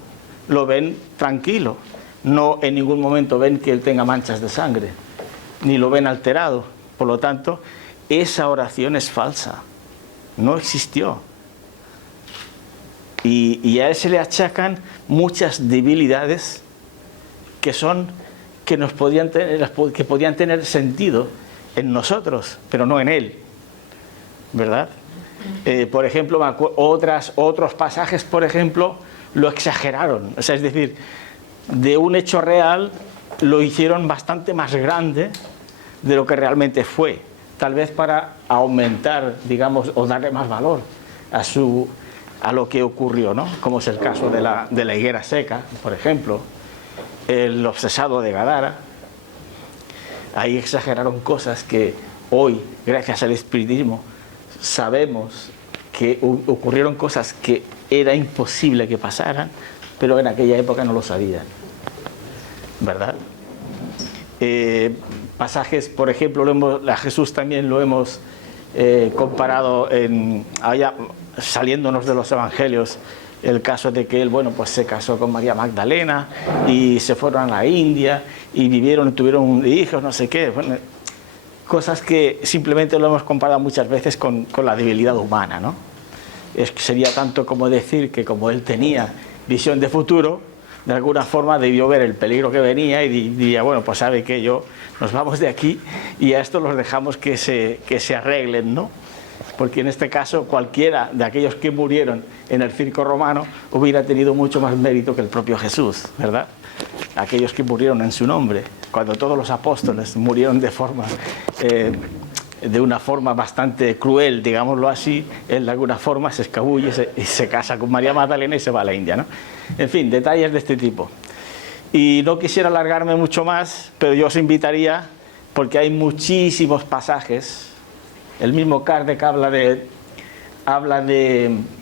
lo ven tranquilo. No en ningún momento ven que él tenga manchas de sangre, ni lo ven alterado. Por lo tanto, esa oración es falsa. No existió. Y a él se le achacan muchas debilidades que podían tener sentido en nosotros, pero no en él, ¿verdad? Por ejemplo, otros pasajes, por ejemplo, lo exageraron. O sea, es decir, de un hecho real lo hicieron bastante más grande de lo que realmente fue, tal vez para aumentar, digamos, o darle más valor a lo que ocurrió, ¿no? Como es el caso de la higuera seca, por ejemplo, el obsesado de Gadara. Ahí exageraron cosas que hoy, gracias al espiritismo, sabemos que ocurrieron cosas que era imposible que pasaran, pero en aquella época no lo sabían, ¿verdad? Pasajes, por ejemplo, a Jesús también lo hemos comparado saliéndonos de los evangelios, el caso de que él, pues se casó con María Magdalena y se fueron a la India y tuvieron hijos, no sé qué. Bueno, cosas que simplemente lo hemos comparado muchas veces con la debilidad humana, ¿no? Sería tanto como decir que como él tenía visión de futuro, de alguna forma debió ver el peligro que venía y diría, pues sabe que nos vamos de aquí y a esto los dejamos que se arreglen, ¿no? Porque en este caso cualquiera de aquellos que murieron en el circo romano hubiera tenido mucho más mérito que el propio Jesús, ¿verdad? Aquellos que murieron en su nombre, cuando todos los apóstoles murieron de una forma bastante cruel, digámoslo así, él de alguna forma se escabulle y se casa con María Magdalena y se va a la India, ¿no? En fin, detalles de este tipo. Y no quisiera alargarme mucho más, pero yo os invitaría, porque hay muchísimos pasajes. El mismo Kardec habla de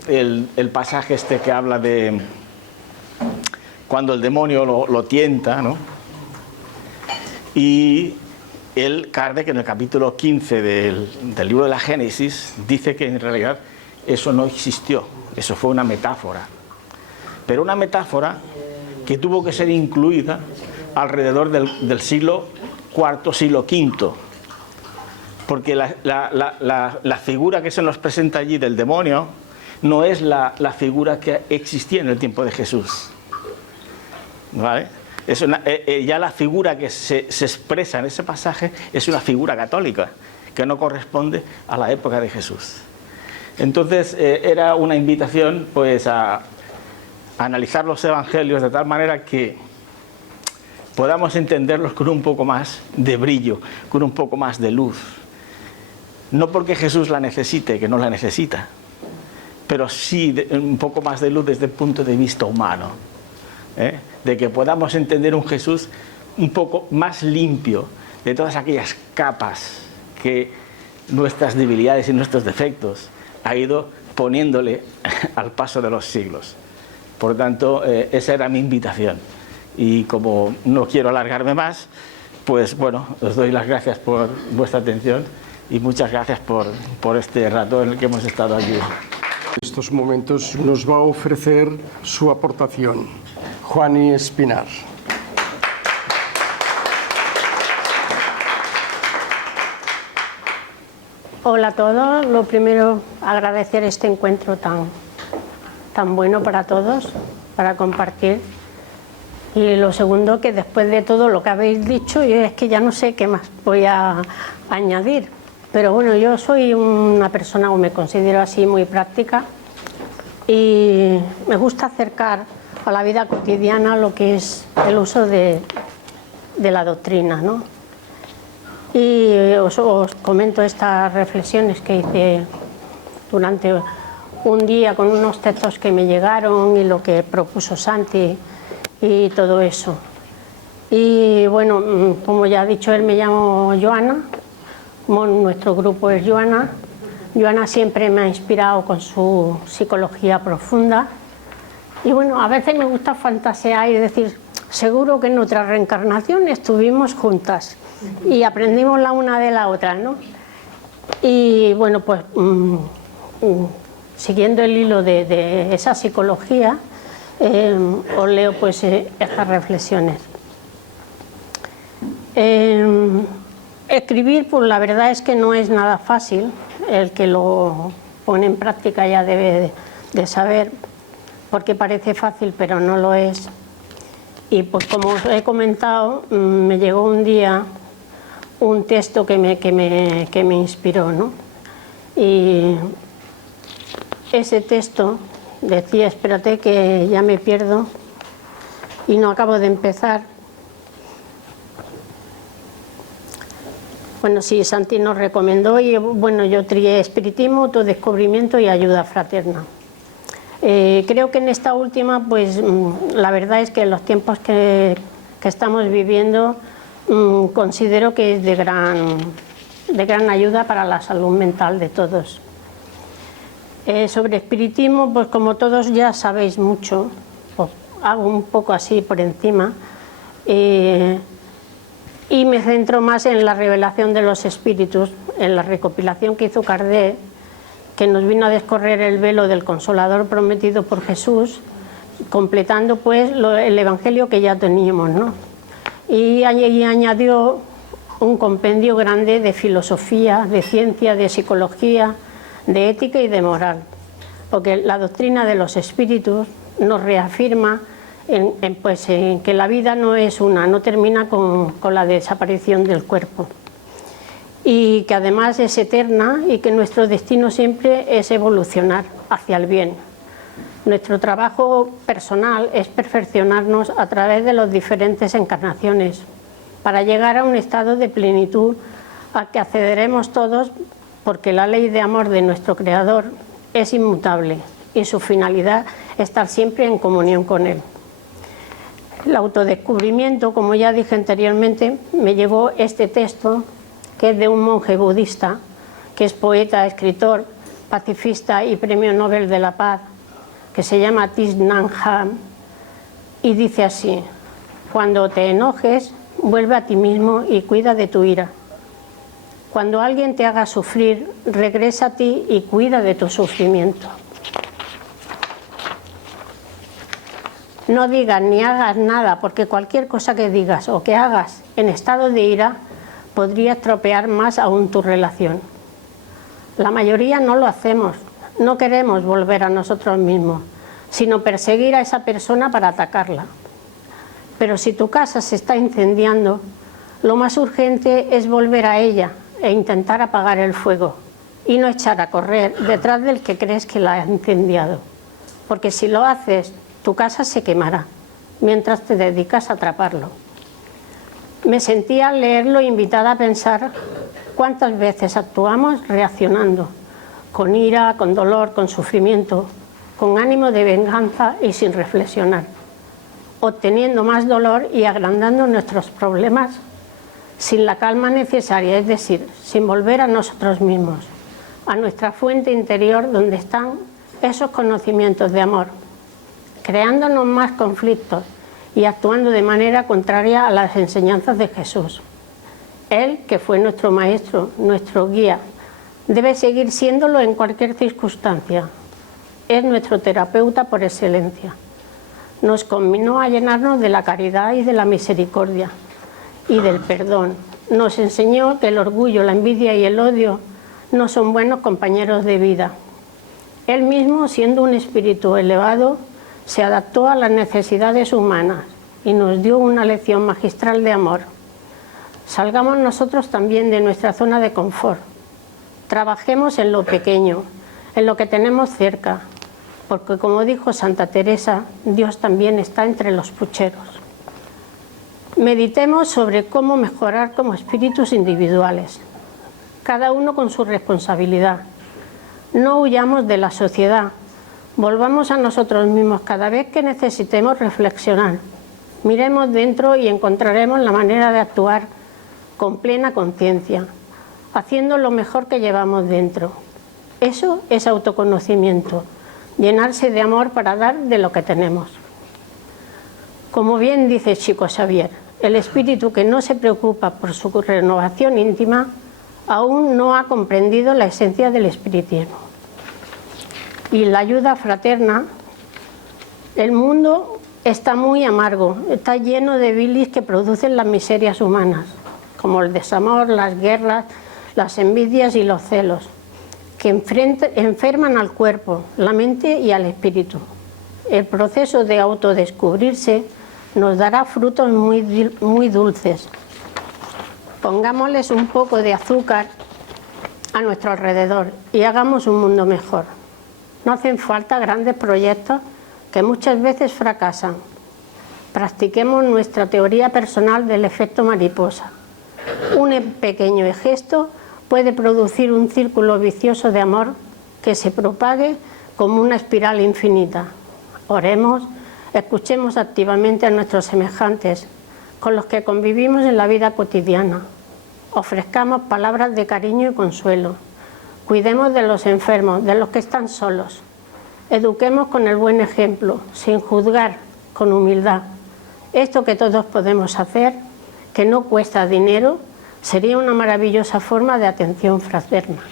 el pasaje que habla de cuando el demonio lo tienta, ¿no? Y Kardec, en el capítulo 15 del libro de la Génesis, dice que en realidad eso no existió, eso fue una metáfora. Pero una metáfora que tuvo que ser incluida alrededor del siglo IV, siglo V. Porque la figura que se nos presenta allí del demonio no es la figura que existía en el tiempo de Jesús, ¿vale? Ya la figura que se expresa en ese pasaje es una figura católica que no corresponde a la época de Jesús. Entonces era una invitación a analizar los evangelios de tal manera que podamos entenderlos con un poco más de brillo, con un poco más de luz. No porque Jesús la necesite, que no la necesita, pero sí un poco más de luz desde el punto de vista humano, de que podamos entender un Jesús un poco más limpio de todas aquellas capas que nuestras debilidades y nuestros defectos ha ido poniéndole al paso de los siglos. Por lo tanto, esa era mi invitación, Y como no quiero alargarme más, pues bueno, os doy las gracias por vuestra atención y muchas gracias por este rato en el que hemos estado aquí. En estos momentos nos va a ofrecer su aportación Juani Espinar. Hola a todos. Lo primero, agradecer este encuentro tan bueno para todos, para compartir. Y lo segundo, que después de todo lo que habéis dicho, yo es que ya no sé qué más voy a añadir. Pero bueno, yo soy una persona, o me considero así, muy práctica, y me gusta acercar a la vida cotidiana lo que es el uso de la doctrina, ¿no? Y os comento estas reflexiones que hice durante un día con unos textos que me llegaron y lo que propuso Santi y todo eso. Y bueno, como ya ha dicho él, me llamo Joana, nuestro grupo es Joana. Joana siempre me ha inspirado con su psicología profunda. Y bueno, a veces me gusta fantasear y decir, seguro que en otra reencarnación estuvimos juntas y aprendimos la una de la otra, ¿no? Y bueno, pues siguiendo el hilo de esa psicología, os leo pues estas reflexiones. Escribir, pues la verdad es que no es nada fácil. El que lo pone en práctica ya debe de saber, porque parece fácil pero no lo es. Y pues como os he comentado, me llegó un día un texto que me inspiró, ¿no? Y ese texto decía, espérate que ya me pierdo y no acabo de empezar. Bueno, sí, Santi nos recomendó y bueno, yo trié espiritismo, autodescubrimiento y ayuda fraterna. Creo que en esta última, pues la verdad es que en los tiempos que estamos viviendo, considero que es de gran ayuda para la salud mental de todos. Sobre espiritismo, pues como todos ya sabéis mucho, pues, hago un poco así por encima, y me centro más en la revelación de los espíritus, en la recopilación que hizo Kardec, que nos vino a descorrer el velo del Consolador prometido por Jesús, completando pues el Evangelio que ya teníamos, ¿no? Y añadió un compendio grande de filosofía, de ciencia, de psicología, de ética y de moral, porque la doctrina de los espíritus nos reafirma en que la vida no es no termina con la desaparición del cuerpo, y que además es eterna y que nuestro destino siempre es evolucionar hacia el bien. Nuestro trabajo personal es perfeccionarnos a través de las diferentes encarnaciones para llegar a un estado de plenitud al que accederemos todos, porque la ley de amor de nuestro Creador es inmutable y su finalidad es estar siempre en comunión con Él. El autodescubrimiento, como ya dije anteriormente, me llegó este texto, que es de un monje budista, que es poeta, escritor, pacifista y premio Nobel de la Paz, que se llama Thich Nhat Hanh, y dice así: cuando te enojes, vuelve a ti mismo y cuida de tu ira. Cuando alguien te haga sufrir, regresa a ti y cuida de tu sufrimiento. No digas ni hagas nada, porque cualquier cosa que digas o que hagas en estado de ira podría estropear más aún tu relación. La mayoría no lo hacemos, no queremos volver a nosotros mismos, sino perseguir a esa persona para atacarla. Pero si tu casa se está incendiando, lo más urgente es volver a ella e intentar apagar el fuego y no echar a correr detrás del que crees que la ha incendiado, porque si lo haces, tu casa se quemará mientras te dedicas a atraparlo. Me sentía al leerlo invitada a pensar cuántas veces actuamos reaccionando, con ira, con dolor, con sufrimiento, con ánimo de venganza y sin reflexionar, obteniendo más dolor y agrandando nuestros problemas sin la calma necesaria, es decir, sin volver a nosotros mismos, a nuestra fuente interior donde están esos conocimientos de amor, creándonos más conflictos y actuando de manera contraria a las enseñanzas de Jesús. Él, que fue nuestro maestro, nuestro guía, debe seguir siéndolo en cualquier circunstancia. Es nuestro terapeuta por excelencia. Nos conminó a llenarnos de la caridad y de la misericordia y del perdón. Nos enseñó que el orgullo, la envidia y el odio no son buenos compañeros de vida. Él mismo, siendo un espíritu elevado, se adaptó a las necesidades humanas y nos dio una lección magistral de amor. Salgamos nosotros también de nuestra zona de confort. Trabajemos en lo pequeño, en lo que tenemos cerca, porque como dijo Santa Teresa, Dios también está entre los pucheros. Meditemos sobre cómo mejorar como espíritus individuales, cada uno con su responsabilidad. No huyamos de la sociedad, volvamos a nosotros mismos cada vez que necesitemos reflexionar. Miremos dentro y encontraremos la manera de actuar con plena conciencia, haciendo lo mejor que llevamos dentro. Eso es autoconocimiento, llenarse de amor para dar de lo que tenemos. Como bien dice Chico Xavier, el espíritu que no se preocupa por su renovación íntima aún no ha comprendido la esencia del espiritismo. Y la ayuda fraterna, el mundo está muy amargo, está lleno de bilis que producen las miserias humanas, como el desamor, las guerras, las envidias y los celos, que enferman al cuerpo, la mente y al espíritu. El proceso de autodescubrirse nos dará frutos muy dulces. Pongámosles un poco de azúcar a nuestro alrededor y hagamos un mundo mejor. No hacen falta grandes proyectos que muchas veces fracasan. Practiquemos nuestra teoría personal del efecto mariposa. Un pequeño gesto puede producir un círculo vicioso de amor que se propague como una espiral infinita. Oremos, escuchemos activamente a nuestros semejantes, con los que convivimos en la vida cotidiana. Ofrezcamos palabras de cariño y consuelo. Cuidemos de los enfermos, de los que están solos. Eduquemos con el buen ejemplo, sin juzgar, con humildad. Esto que todos podemos hacer, que no cuesta dinero, sería una maravillosa forma de atención fraterna.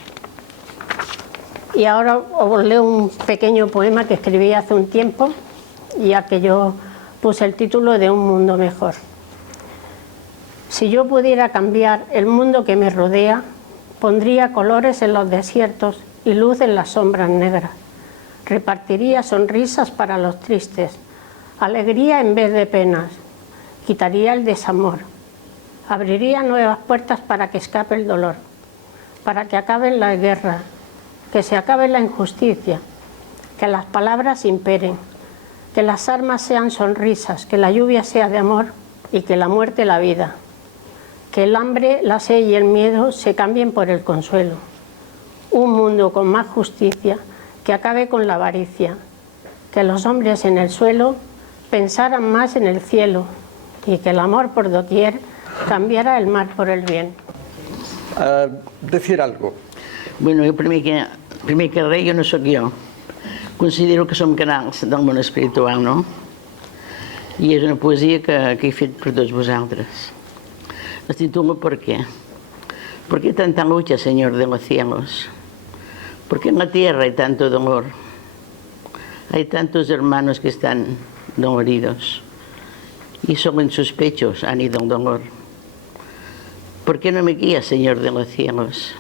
Y ahora os leo un pequeño poema que escribí hace un tiempo, ya que yo puse el título de Un mundo mejor. Si yo pudiera cambiar el mundo que me rodea, pondría colores en los desiertos y luz en las sombras negras. Repartiría sonrisas para los tristes, alegría en vez de penas, quitaría el desamor, abriría nuevas puertas para que escape el dolor, para que acaben las guerras, que se acabe la injusticia, que las palabras imperen, que las armas sean sonrisas, que la lluvia sea de amor y que la muerte la vida, que el hambre, la sed y el miedo se cambien por el consuelo. Un mundo con más justicia, que acabe con la avaricia, que los hombres en el suelo pensaran más en el cielo y que el amor por doquier cambiara el mal por el bien. Decir algo. Bueno, jo primer que res, jo no sóc jo. Considero que som canals del món espiritual, no? I és una poesia que he fet per tots vosaltres. Es titula ¿Por qué? ¿Por qué tanta lucha, Señor de los cielos? ¿Por qué en la tierra hay tanto dolor? Hay tantos hermanos que están doloridos y solo en sus pechos han ido el dolor. ¿Por qué no me guías, Señor de los cielos?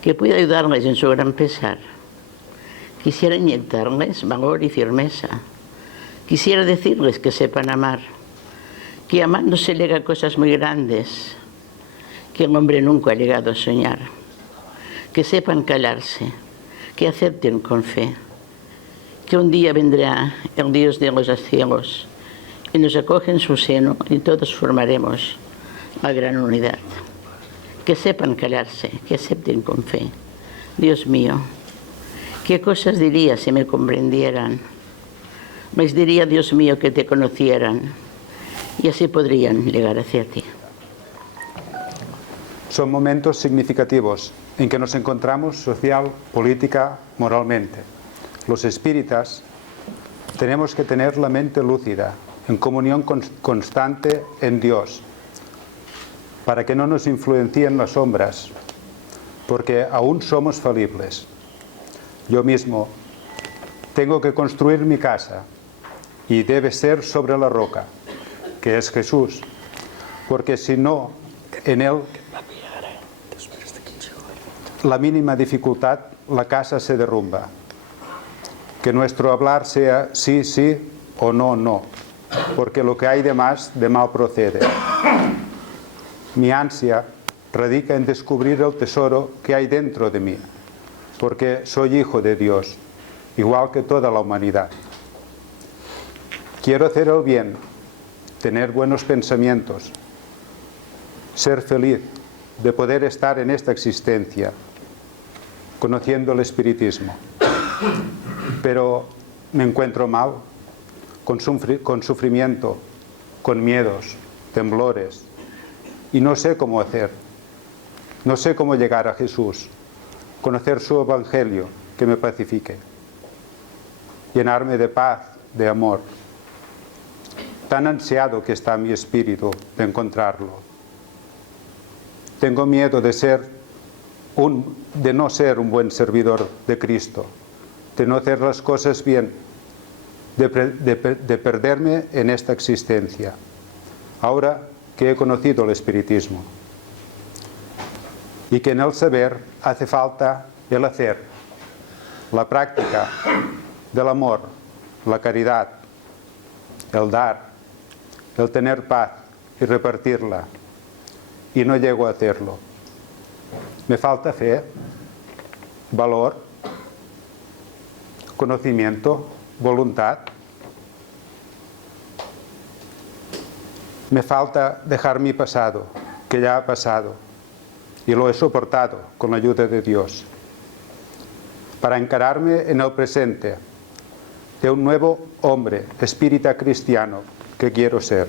Que pueda ayudarles en su gran pesar. Quisiera inyectarles valor y firmeza. Quisiera decirles que sepan amar, que amando se llega a cosas muy grandes que el hombre nunca ha llegado a soñar. Que sepan callarse, que acepten con fe, que un día vendrá el Dios de los cielos y nos acoge en su seno y todos formaremos la gran unidad. Que sepan callarse, que acepten con fe. Dios mío, ¿qué cosas diría si me comprendieran? Les diría, Dios mío, que te conocieran y así podrían llegar hacia ti. Son momentos significativos en que nos encontramos social, política, moralmente. Los espíritas tenemos que tener la mente lúcida en comunión constante en Dios, para que no nos influencien las sombras, porque aún somos falibles. Yo mismo tengo que construir mi casa y debe ser sobre la roca, que es Jesús, porque si no, en Él, la mínima dificultad, la casa se derrumba. Que nuestro hablar sea sí, sí o no, no, porque lo que hay de más, de mal procede. Mi ansia radica en descubrir el tesoro que hay dentro de mí, porque soy hijo de Dios, igual que toda la humanidad. Quiero hacer el bien, tener buenos pensamientos, ser feliz de poder estar en esta existencia, conociendo el espiritismo. Pero me encuentro mal, con sufrimiento, con miedos, temblores, y no sé cómo hacer. No sé cómo llegar a Jesús, conocer su evangelio que me pacifique, llenarme de paz, de amor. Tan ansiado que está mi espíritu de encontrarlo. Tengo miedo de no ser un buen servidor de Cristo, de no hacer las cosas bien, de perderme en esta existencia, ahora que he conocido el espiritismo. Y que en el saber hace falta el hacer, la práctica del amor, la caridad, el dar, el tener paz y repartirla. Y no llego a hacerlo. Me falta fe, valor, conocimiento, voluntad. Me falta dejar mi pasado, que ya ha pasado, y lo he soportado con la ayuda de Dios, para encararme en el presente de un nuevo hombre, espírita cristiano, que quiero ser.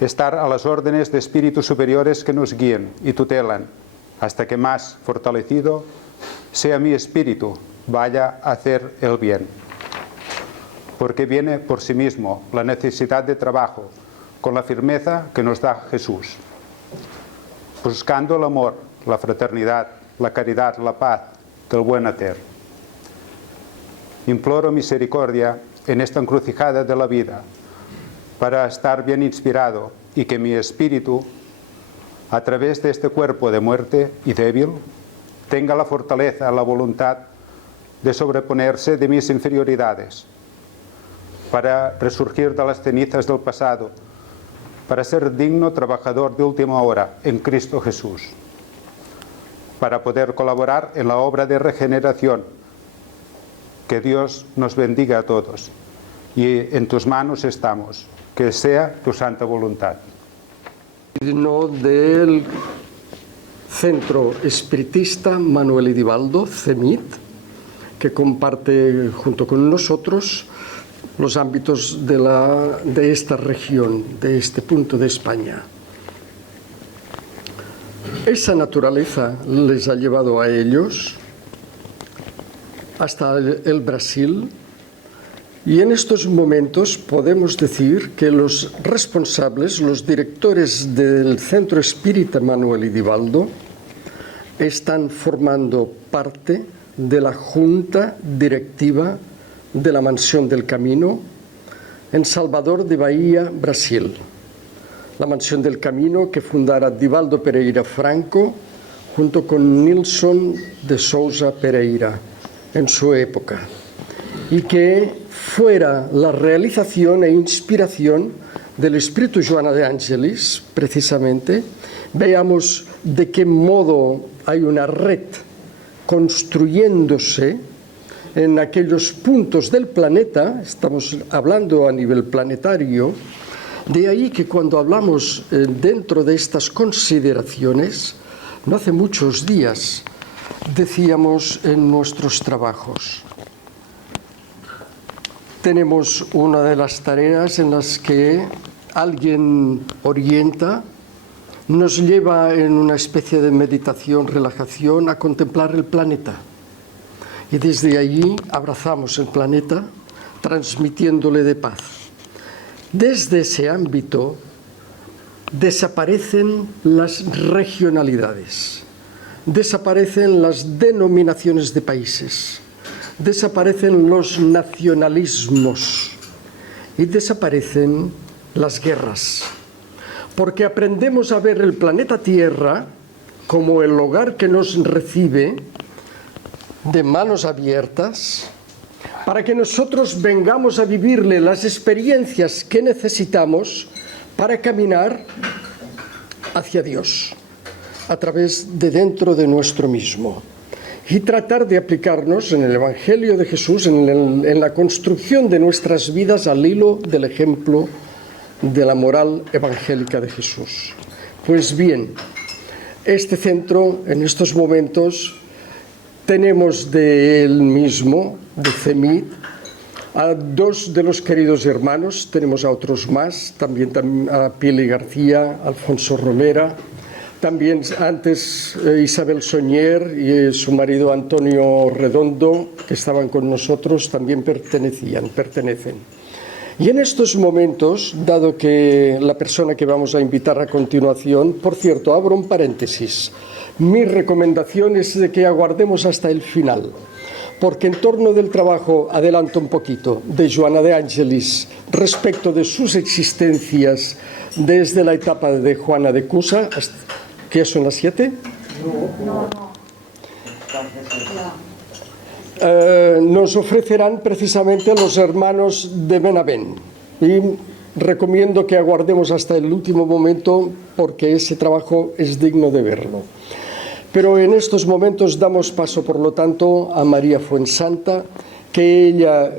Estar a las órdenes de espíritus superiores que nos guíen y tutelan, hasta que más fortalecido sea mi espíritu, vaya a hacer el bien. Porque viene por sí mismo la necesidad de trabajo, con la firmeza que nos da Jesús. Buscando el amor, la fraternidad, la caridad, la paz, del buen hacer. Imploro misericordia en esta encrucijada de la vida, para estar bien inspirado y que mi espíritu, a través de este cuerpo de muerte y débil, tenga la fortaleza, la voluntad de sobreponerse de mis inferioridades, para resurgir de las cenizas del pasado, para ser digno trabajador de última hora en Cristo Jesús, para poder colaborar en la obra de regeneración. Que Dios nos bendiga a todos, y en tus manos estamos, que sea tu santa voluntad. Del Centro Espiritista Manuel Edivaldo, CEMIT, que comparte junto con nosotros los ámbitos de esta región, de este punto de España. Esa naturaleza les ha llevado a ellos hasta el Brasil, y en estos momentos podemos decir que los responsables, los directores del Centro Espírita Manuel Edivaldo, están formando parte de la Junta Directiva de la Mansión del Camino en Salvador de Bahía, Brasil. La Mansión del Camino que fundara Divaldo Pereira Franco junto con Nilson de Souza Pereira en su época, y que fuera la realización e inspiración del espíritu Joana de Ángelis, precisamente. Veamos de qué modo hay una red construyéndose en aquellos puntos del planeta, estamos hablando a nivel planetario. De ahí que cuando hablamos dentro de estas consideraciones, no hace muchos días decíamos en nuestros trabajos, tenemos una de las tareas en las que alguien orienta, nos lleva en una especie de meditación, relajación, a contemplar el planeta. Y desde allí abrazamos el planeta, transmitiéndole de paz. Desde ese ámbito desaparecen las regionalidades, desaparecen las denominaciones de países, desaparecen los nacionalismos y desaparecen las guerras, porque aprendemos a ver el planeta Tierra como el hogar que nos recibe de manos abiertas, para que nosotros vengamos a vivirle las experiencias que necesitamos para caminar hacia Dios, a través de dentro de nuestro mismo, y tratar de aplicarnos en el Evangelio de Jesús, en la construcción de nuestras vidas al hilo del ejemplo de la moral evangélica de Jesús. Pues bien, este centro, en estos momentos, tenemos de él mismo, de CEMIT, a dos de los queridos hermanos, tenemos a otros más, también a Pili García, Alfonso Romera, también antes Isabel Soñer y su marido Antonio Redondo, que estaban con nosotros, también pertenecen. Y en estos momentos, dado que la persona que vamos a invitar a continuación, por cierto, abro un paréntesis, mi recomendación es de que aguardemos hasta el final, porque en torno del trabajo, adelanto un poquito, de Joana de Angelis respecto de sus existencias desde la etapa de Juana de Cusa, ¿qué son las 7? No. Nos ofrecerán precisamente los hermanos de Benavent, y recomiendo que aguardemos hasta el último momento porque ese trabajo es digno de verlo. Pero en estos momentos damos paso, por lo tanto, a María Fuensanta, que ella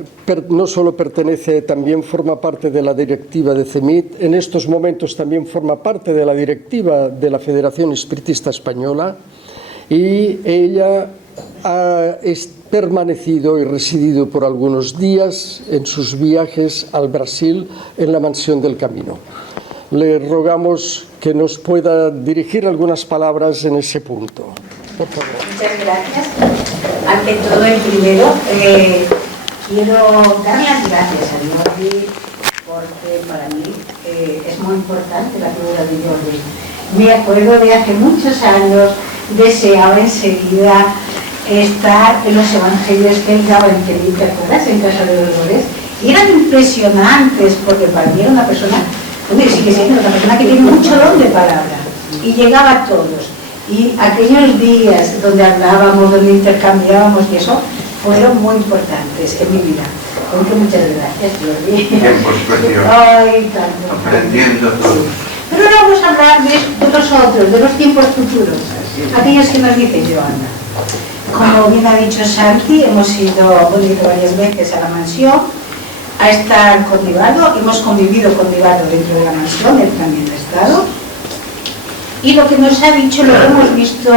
no solo pertenece, también forma parte de la directiva de CEMIT, en estos momentos también forma parte de la directiva de la Federación Espiritista Española, y ella ha permanecido y residido por algunos días en sus viajes al Brasil en la Mansión del Camino. Le rogamos que nos pueda dirigir algunas palabras en ese punto. Por favor. Muchas gracias. Ante todo, el primero, quiero dar las gracias a Jordi, porque para mí es muy importante la figura de Jordi. Me acuerdo de hace muchos años, deseaba enseguida estar en los evangelios que él daba en Teruel, ¿te acuerdas? En Casa de Dolores. Y eran impresionantes, porque para mí era una persona, bueno, sí que siendo una persona que tiene mucho don de palabra, y llegaba a todos. Y aquellos días donde hablábamos, donde intercambiábamos y eso, fueron muy importantes en mi vida. Porque muchas gracias, Jordi. Tiempos preciosos. Ay, tanto. Aprendiendo todo. Sí. Pero ahora vamos a hablar de los otros, de los tiempos futuros, aquellos que nos dice Joana. Como bien ha dicho Santi, hemos ido varias veces a la mansión a estar con Divaldo, hemos convivido con Divaldo dentro de la mansión, él también ha estado. Y lo que nos ha dicho, lo que hemos visto,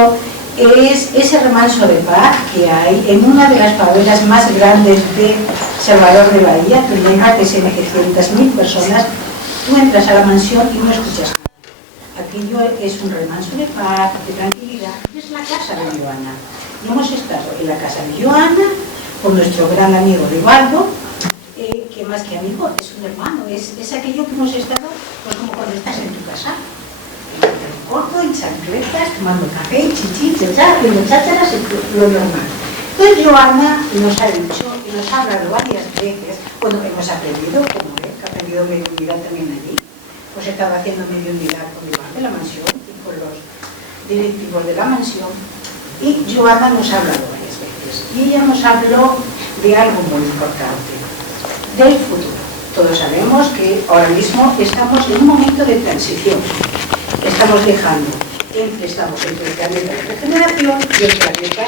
es ese remanso de paz que hay en una de las favelas más grandes de Salvador de Bahía, que llega de 700.000 personas. Tú entras a la mansión y no escuchas nada. Aquello es un remanso de paz, de tranquilidad. Es la casa de Joana. Y hemos estado en la casa de Joana con nuestro gran amigo Divaldo, que más que amigo es un hermano, es aquello que hemos estado, pues como cuando estás en tu casa. Corto, en chancletas, tomando café, chichi, haciendo chácharas, lo normal. Entonces Joana nos ha dicho y nos ha hablado varias veces, bueno, hemos aprendido, como él, que ha aprendido mediunidad también allí, pues estaba haciendo mediunidad con Iván de la mansión y con los directivos de la mansión, y Joana nos ha hablado varias veces. Y ella nos habló de algo muy importante, del futuro. Todos sabemos que ahora mismo estamos en un momento de transición. Estamos dejando, estamos entre el planeta de regeneración y el planeta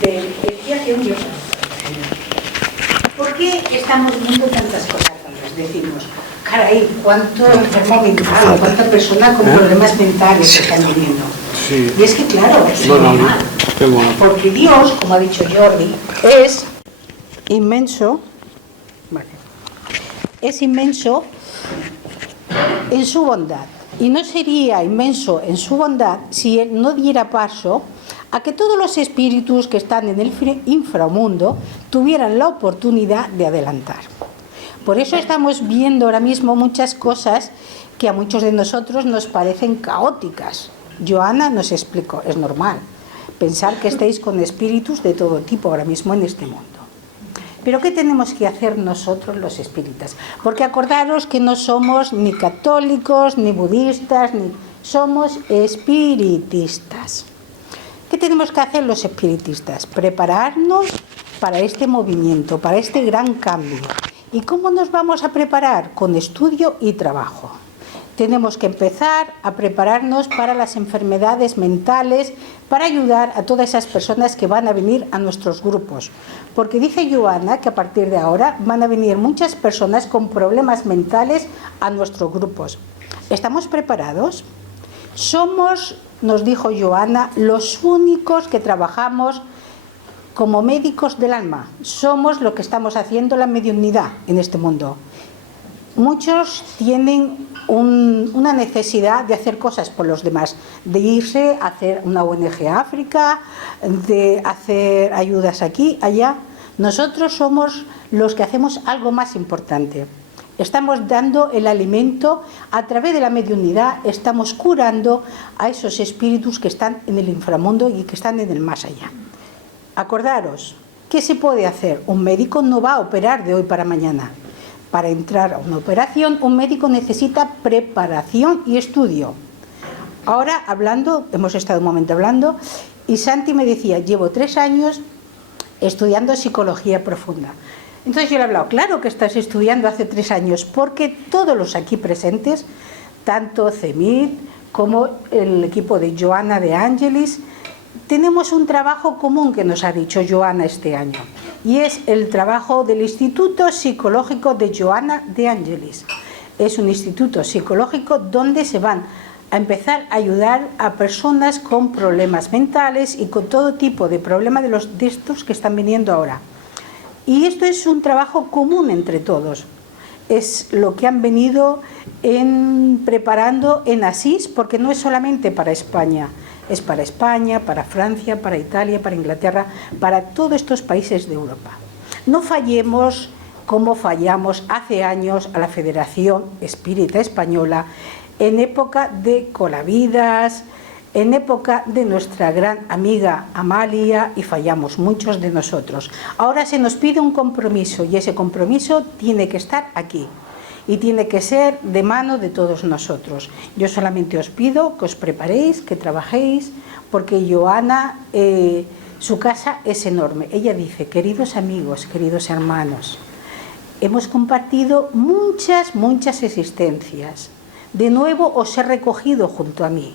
de expiación y otra. ¿Por qué estamos viendo tantas cosas raras? Decimos, caray, cuánto enfermo mental, cuántas personas con problemas mentales están viviendo. Sí. Y es que claro, es normal. Porque Dios, como ha dicho Jordi, es inmenso. Vale. Es inmenso en su bondad. Y no sería inmenso en su bondad si Él no diera paso a que todos los espíritus que están en el inframundo tuvieran la oportunidad de adelantar. Por eso estamos viendo ahora mismo muchas cosas que a muchos de nosotros nos parecen caóticas. Joana nos explicó, es normal pensar que estáis con espíritus de todo tipo ahora mismo en este mundo. Pero ¿qué tenemos que hacer nosotros los espíritas? Porque acordaros que no somos ni católicos, ni budistas, somos espiritistas. ¿Qué tenemos que hacer los espiritistas? Prepararnos para este movimiento, para este gran cambio. ¿Y cómo nos vamos a preparar? Con estudio y trabajo. Tenemos que empezar a prepararnos para las enfermedades mentales, para ayudar a todas esas personas que van a venir a nuestros grupos. Porque dice Joana que a partir de ahora van a venir muchas personas con problemas mentales a nuestros grupos. ¿Estamos preparados? Somos, nos dijo Joana, los únicos que trabajamos como médicos del alma. Somos lo que estamos haciendo la mediunidad en este mundo. Muchos tienen una necesidad de hacer cosas por los demás, de irse a hacer una ONG a África, de hacer ayudas aquí, allá. Nosotros somos los que hacemos algo más importante. Estamos dando el alimento a través de la mediunidad, estamos curando a esos espíritus que están en el inframundo y que están en el más allá. Acordaros, ¿qué se puede hacer? Un médico no va a operar de hoy para mañana. Para entrar a una operación, un médico necesita preparación y estudio. Ahora, hablando, hemos estado un momento hablando, y Santi me decía, llevo 3 años estudiando psicología profunda. Entonces yo le he hablado, claro que estás estudiando hace 3 años, porque todos los aquí presentes, tanto CEMID como el equipo de Joana de Angelis, tenemos un trabajo común que nos ha dicho Joana este año, y es el trabajo del Instituto Psicológico de Joana de Angelis. Es un instituto psicológico donde se van a empezar a ayudar a personas con problemas mentales y con todo tipo de problemas de estos que están viniendo ahora. Y esto es un trabajo común entre todos. Es lo que han venido preparando en Asís, porque no es solamente para España. Es para España, para Francia, para Italia, para Inglaterra, para todos estos países de Europa. No fallemos como fallamos hace años a la Federación Espírita Española en época de Colavidas, en época de nuestra gran amiga Amalia, y fallamos muchos de nosotros. Ahora se nos pide un compromiso y ese compromiso tiene que estar aquí. Y tiene que ser de mano de todos nosotros. Yo solamente os pido que os preparéis, que trabajéis, porque Joana, su casa es enorme. Ella dice, queridos amigos, queridos hermanos, hemos compartido muchas existencias. De nuevo os he recogido junto a mí.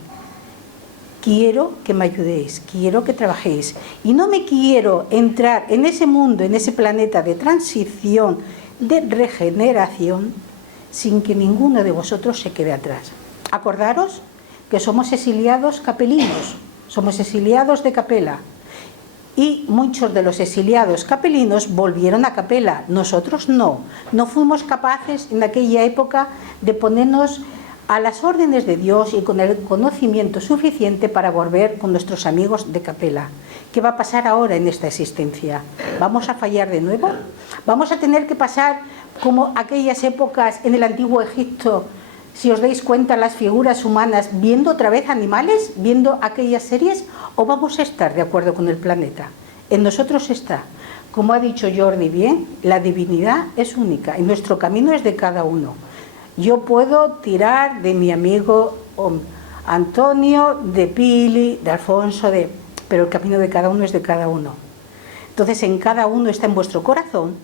Quiero que me ayudéis, quiero que trabajéis. Y no me quiero entrar en ese mundo, en ese planeta de transición, de regeneración, sin que ninguno de vosotros se quede atrás. Acordaros que somos exiliados capelinos, somos exiliados de Capela, y muchos de los exiliados capelinos volvieron a Capela. Nosotros no fuimos capaces en aquella época de ponernos a las órdenes de Dios y con el conocimiento suficiente para volver con nuestros amigos de Capela. ¿Qué va a pasar ahora en esta existencia? ¿Vamos a fallar de nuevo? ¿Vamos a tener que pasar como aquellas épocas en el antiguo Egipto, si os dais cuenta, las figuras humanas, viendo otra vez animales, viendo aquellas series? ¿O vamos a estar de acuerdo con el planeta? En nosotros está. Como ha dicho Jordi bien, la divinidad es única y nuestro camino es de cada uno. Yo puedo tirar de mi amigo Antonio, de Pili, de Alfonso, pero el camino de cada uno es de cada uno. Entonces en cada uno está en vuestro corazón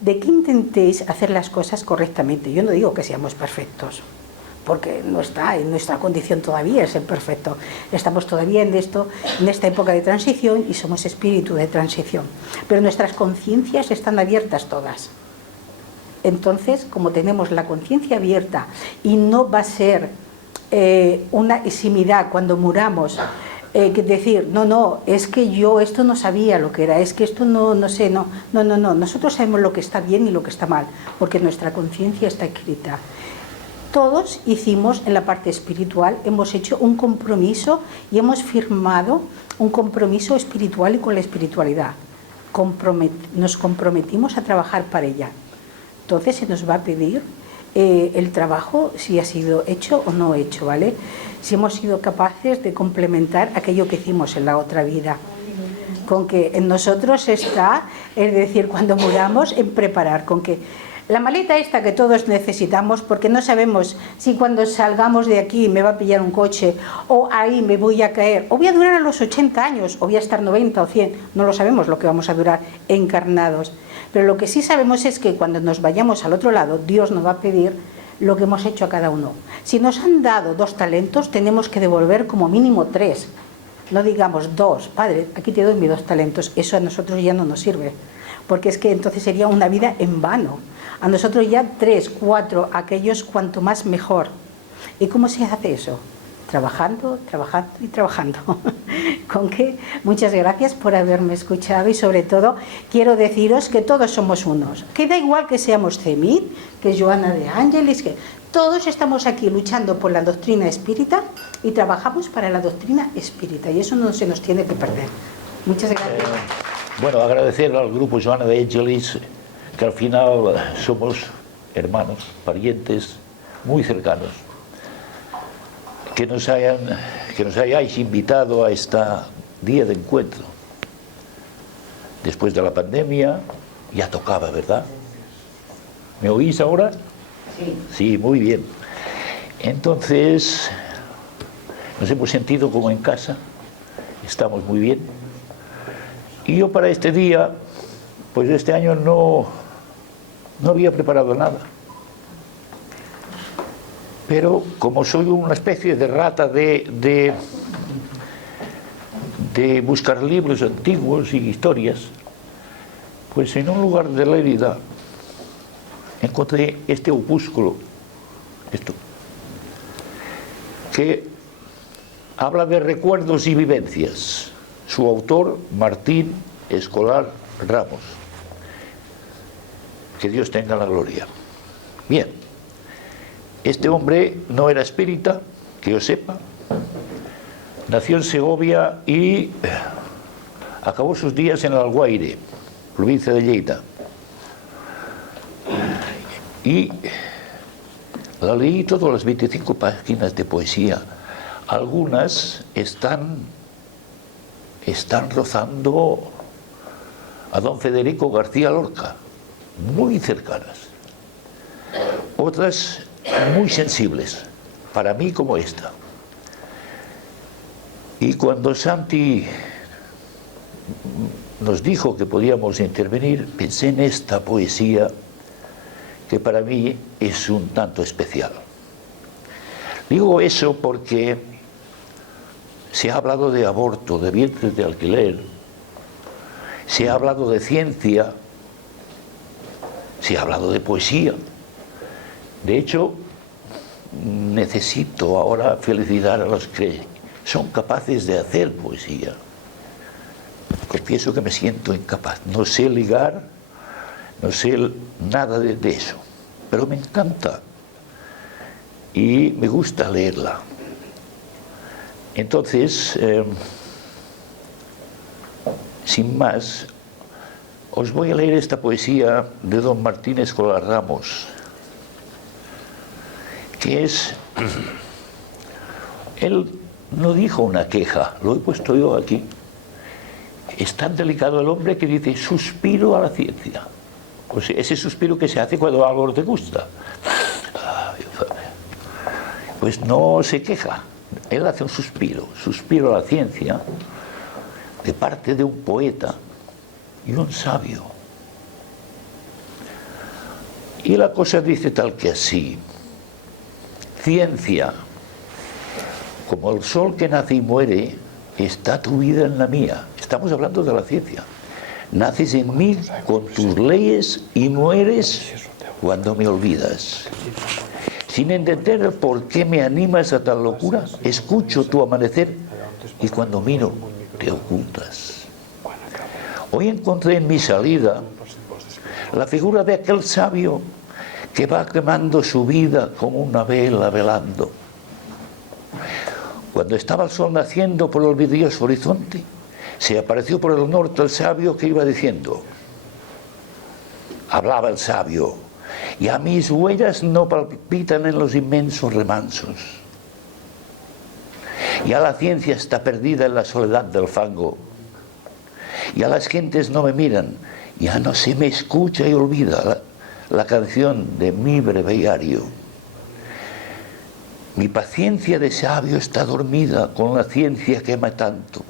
de que intentéis hacer las cosas correctamente. Yo no digo que seamos perfectos, porque no está en nuestra condición todavía ser perfecto. Estamos todavía en esta época de transición y somos espíritu de transición. Pero nuestras conciencias están abiertas todas. Entonces, como tenemos la conciencia abierta y no va a ser una eximidad cuando muramos, decir, no, es que yo esto no sabía lo que era, es que esto no sé, no, nosotros sabemos lo que está bien y lo que está mal, porque nuestra conciencia está escrita. Todos hicimos en la parte espiritual, hemos hecho un compromiso y hemos firmado un compromiso espiritual y con la espiritualidad. Nos comprometimos a trabajar para ella. Entonces se nos va a pedir el trabajo, si ha sido hecho o no hecho, ¿vale? Si hemos sido capaces de complementar aquello que hicimos en la otra vida. Con que en nosotros está, es decir, cuando muramos, en preparar, con que la maleta esta que todos necesitamos, porque no sabemos si cuando salgamos de aquí me va a pillar un coche, o ahí me voy a caer, o voy a durar a los 80 años, o voy a estar 90 o 100, no lo sabemos lo que vamos a durar encarnados. Pero lo que sí sabemos es que cuando nos vayamos al otro lado, Dios nos va a pedir lo que hemos hecho a cada uno. Si nos han dado 2 talentos, tenemos que devolver como mínimo 3. No digamos 2, Padre, aquí te doy mis 2 talentos. Eso a nosotros ya no nos sirve, porque es que entonces sería una vida en vano. A nosotros ya 3, 4, aquellos cuanto más mejor. ¿Y cómo se hace eso? Trabajando, trabajando y trabajando. Con que muchas gracias por haberme escuchado y sobre todo quiero deciros que todos somos unos. Que da igual que seamos Cemid, que Joana de Ángeles, que todos estamos aquí luchando por la doctrina espírita y trabajamos para la doctrina espírita y eso no se nos tiene que perder. Muchas gracias. Bueno, agradecer al grupo Joana de Ángeles, que al final somos hermanos, parientes muy cercanos. Que nos hayáis invitado a este día de encuentro. Después de la pandemia, ya tocaba, ¿verdad? ¿Me oís ahora? Sí. Sí, muy bien. Entonces, nos hemos sentido como en casa, estamos muy bien. Y yo para este día, pues este año no había preparado nada. Pero como soy una especie de rata de buscar libros antiguos y historias, pues en un lugar de Lérida encontré este opúsculo, esto, que habla de recuerdos y vivencias. Su autor, Martín Escolar Ramos. Que Dios tenga la gloria. Bien. Este hombre no era espírita, que yo sepa, nació en Segovia y acabó sus días en Alguaire, provincia de Lleida. Y la leí todas las 25 páginas de poesía. Algunas están rozando a don Federico García Lorca, muy cercanas. Otras muy sensibles, para mí como esta. Y cuando Santi nos dijo que podíamos intervenir, pensé en esta poesía que para mí es un tanto especial. Digo eso porque se ha hablado de aborto, de vientres de alquiler, se ha hablado de ciencia, se ha hablado de poesía. De hecho, necesito ahora felicitar a los que son capaces de hacer poesía. Confieso que me siento incapaz. No sé ligar, no sé nada de eso, pero me encanta y me gusta leerla. Entonces, sin más, os voy a leer esta poesía de don Martín Escolar Ramos, que es, él no dijo una queja, lo he puesto yo aquí. Es tan delicado el hombre que dice suspiro a la ciencia. O sea, ese suspiro que se hace cuando algo no te gusta. Pues no se queja, él hace un suspiro a la ciencia de parte de un poeta y un sabio. Y la cosa dice tal que así: ciencia, como el sol que nace y muere, está tu vida en la mía. Estamos hablando de la ciencia. Naces en mí con tus leyes y mueres cuando me olvidas. Sin entender el por qué me animas a tal locura, escucho tu amanecer y cuando miro te ocultas. Hoy encontré en mi salida la figura de aquel sabio que va quemando su vida como una vela velando. Cuando estaba el sol naciendo por el vidrioso horizonte, se apareció por el norte el sabio que iba diciendo. Hablaba el sabio: Ya mis huellas no palpitan en los inmensos remansos. Ya la ciencia está perdida en la soledad del fango. Ya las gentes no me miran, ya no se me escucha y olvida la canción de mi breviario. Mi paciencia de sabio está dormida con la ciencia que ama tanto.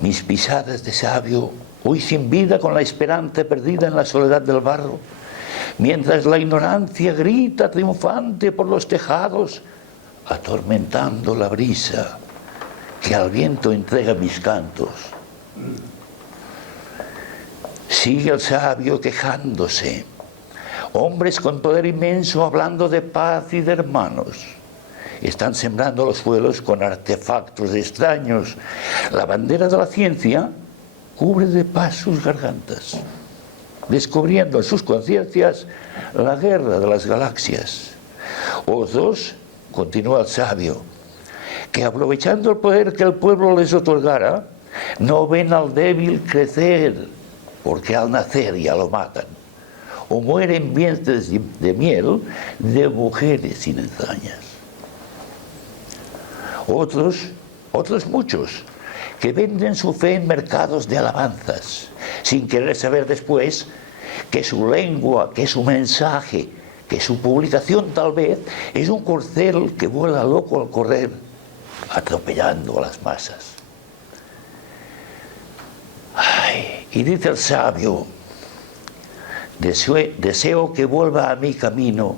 Mis pisadas de sabio hoy sin vida con la esperanza perdida en la soledad del barro, mientras la ignorancia grita triunfante por los tejados, atormentando la brisa que al viento entrega mis cantos. Sigue el sabio quejándose. Hombres con poder inmenso hablando de paz y de hermanos. Están sembrando los suelos con artefactos extraños. La bandera de la ciencia cubre de paz sus gargantas, descubriendo en sus conciencias la guerra de las galaxias. Otros, continúa el sabio, que aprovechando el poder que el pueblo les otorgara, no ven al débil crecer, porque al nacer ya lo matan, o mueren vientres de miel de mujeres sin entrañas. Otros muchos, que venden su fe en mercados de alabanzas, sin querer saber después que su lengua, que su mensaje, que su publicación tal vez es un corcel que vuela loco al correr, atropellando a las masas. Ay, y dice el sabio, deseo que vuelva a mi camino,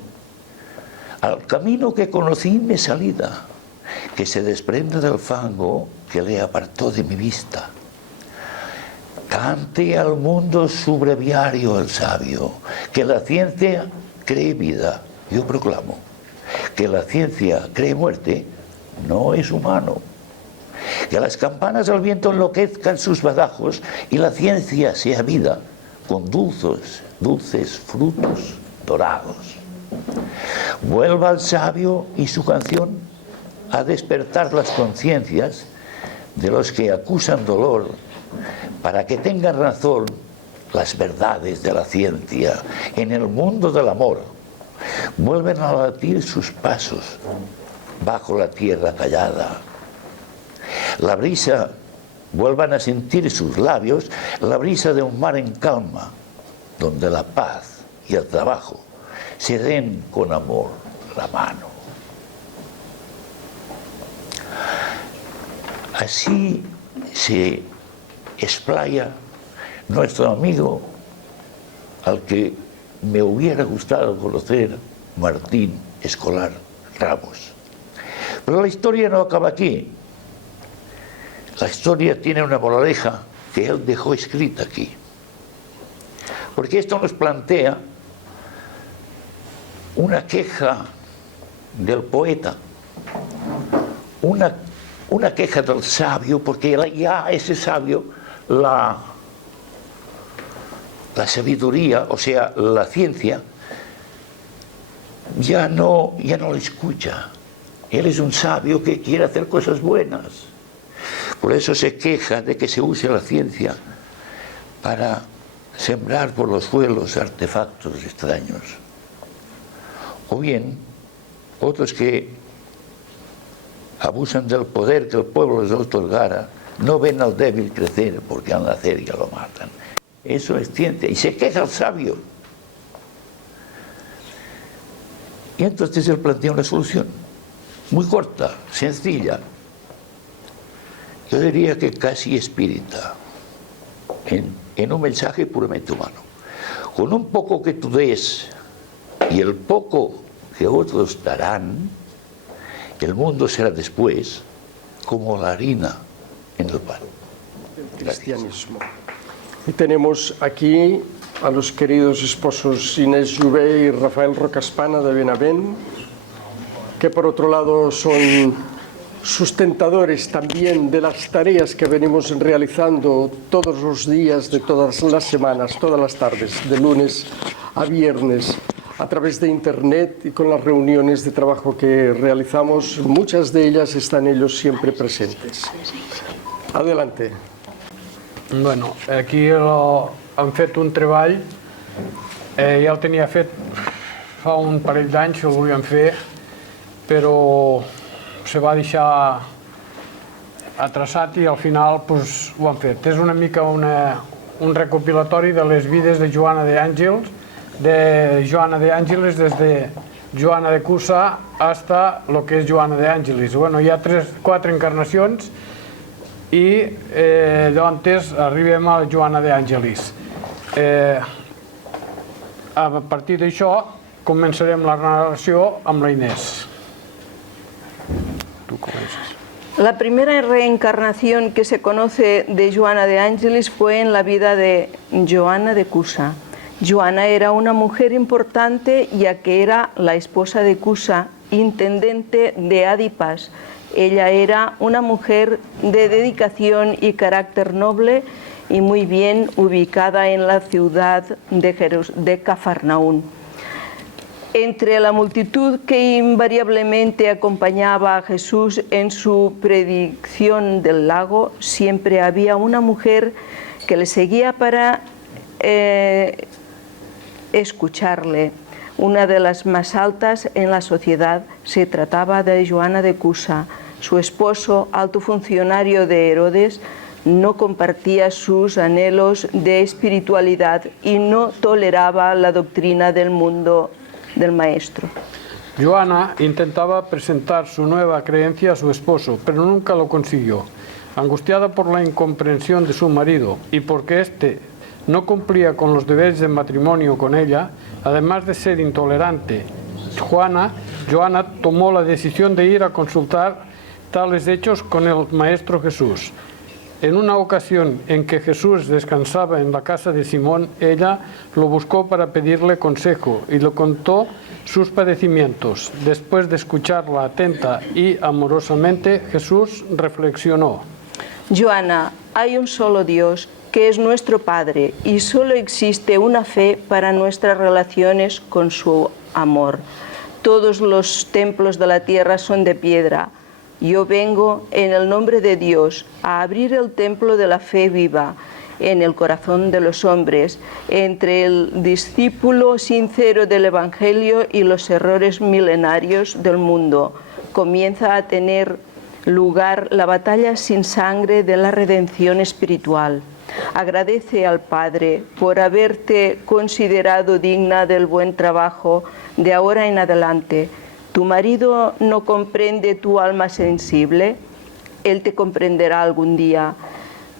al camino que conocí en mi salida, que se desprenda del fango que le apartó de mi vista. Cante al mundo su breviario el sabio, que la ciencia cree vida. Yo proclamo que la ciencia cree muerte, no es humano. Que las campanas del viento enloquezcan sus badajos y la ciencia sea vida con dulces frutos dorados. Vuelva el sabio y su canción a despertar las conciencias de los que acusan dolor, para que tengan razón las verdades de la ciencia en el mundo del amor. Vuelven a latir sus pasos bajo la tierra callada. La brisa, vuelvan a sentir sus labios la brisa de un mar en calma, donde la paz y el trabajo se den con amor la mano. Así se explaya nuestro amigo, al que me hubiera gustado conocer, Martín Escolar Ramos. Pero la historia no acaba aquí. La historia tiene una moraleja que él dejó escrita aquí. Porque esto nos plantea una queja del poeta, una queja del sabio, porque ya ese sabio, la sabiduría, o sea, la ciencia, ya no lo escucha. Él es un sabio que quiere hacer cosas buenas. Por eso se queja de que se use la ciencia para sembrar por los suelos artefactos extraños. O bien, otros que abusan del poder que el pueblo les otorgara, no ven al débil crecer porque al nacer ya lo matan. Eso es ciencia. Y se queja el sabio. Y entonces él plantea una solución muy corta, sencilla. Yo diría que casi espírita, en un mensaje puramente humano. Con un poco que tú des y el poco que otros darán, el mundo será después como la harina en el pan. Cristianismo. Y tenemos aquí a los queridos esposos Inés Jové y Rafael Rocaspana de Benavent, que por otro lado son sustentadores también de las tareas que venimos realizando todos los días de todas las semanas, todas las tardes, de lunes a viernes, a través de internet y con las reuniones de trabajo que realizamos. Muchas de ellas están ellos siempre presentes. Adelante. Bueno, aquí han fet un treball Ja el tenia fet fa un parell d'anys, el volíem fer, però se va deixar atrasat i al final pues, ho han fet. És una mica un recopilatori de les vides de Joana de Àngels, des de Joana de Cusa hasta lo que és Joana de Àngelis. Bueno, hi ha 4 encarnacions i llavors arribem a Joana de Àngelis. A partir d'això començarem la narració amb la Inés. Tu comences. La primera reencarnación que se conoce de Joana de Àngelis fue en la vida de Joana de Cusa. Joana era una mujer importante ya que era la esposa de Cusa, intendente de Adipas. Ella era una mujer de dedicación y carácter noble y muy bien ubicada en la ciudad de Cafarnaún. Entre la multitud que invariablemente acompañaba a Jesús en su predicción del lago, siempre había una mujer que le seguía para escucharle. Una de las más altas en la sociedad se trataba de Joana de Cusa. Su esposo, alto funcionario de Herodes, no compartía sus anhelos de espiritualidad y no toleraba la doctrina del mundo del maestro. Joana intentaba presentar su nueva creencia a su esposo, pero nunca lo consiguió. Angustiada por la incomprensión de su marido y porque éste no cumplía con los deberes de matrimonio con ella, además de ser intolerante, Joana tomó la decisión de ir a consultar tales hechos con el Maestro Jesús. En una ocasión en que Jesús descansaba en la casa de Simón, ella lo buscó para pedirle consejo y le contó sus padecimientos. Después de escucharla atenta y amorosamente, Jesús reflexionó. Joana, hay un solo Dios, que es nuestro Padre, y solo existe una fe para nuestras relaciones con su amor. Todos los templos de la tierra son de piedra. Yo vengo en el nombre de Dios a abrir el templo de la fe viva en el corazón de los hombres, entre el discípulo sincero del Evangelio y los errores milenarios del mundo. Comienza a tener lugar la batalla sin sangre de la redención espiritual. Agradece al Padre por haberte considerado digna del buen trabajo de ahora en adelante. ¿Tu marido no comprende tu alma sensible? Él te comprenderá algún día.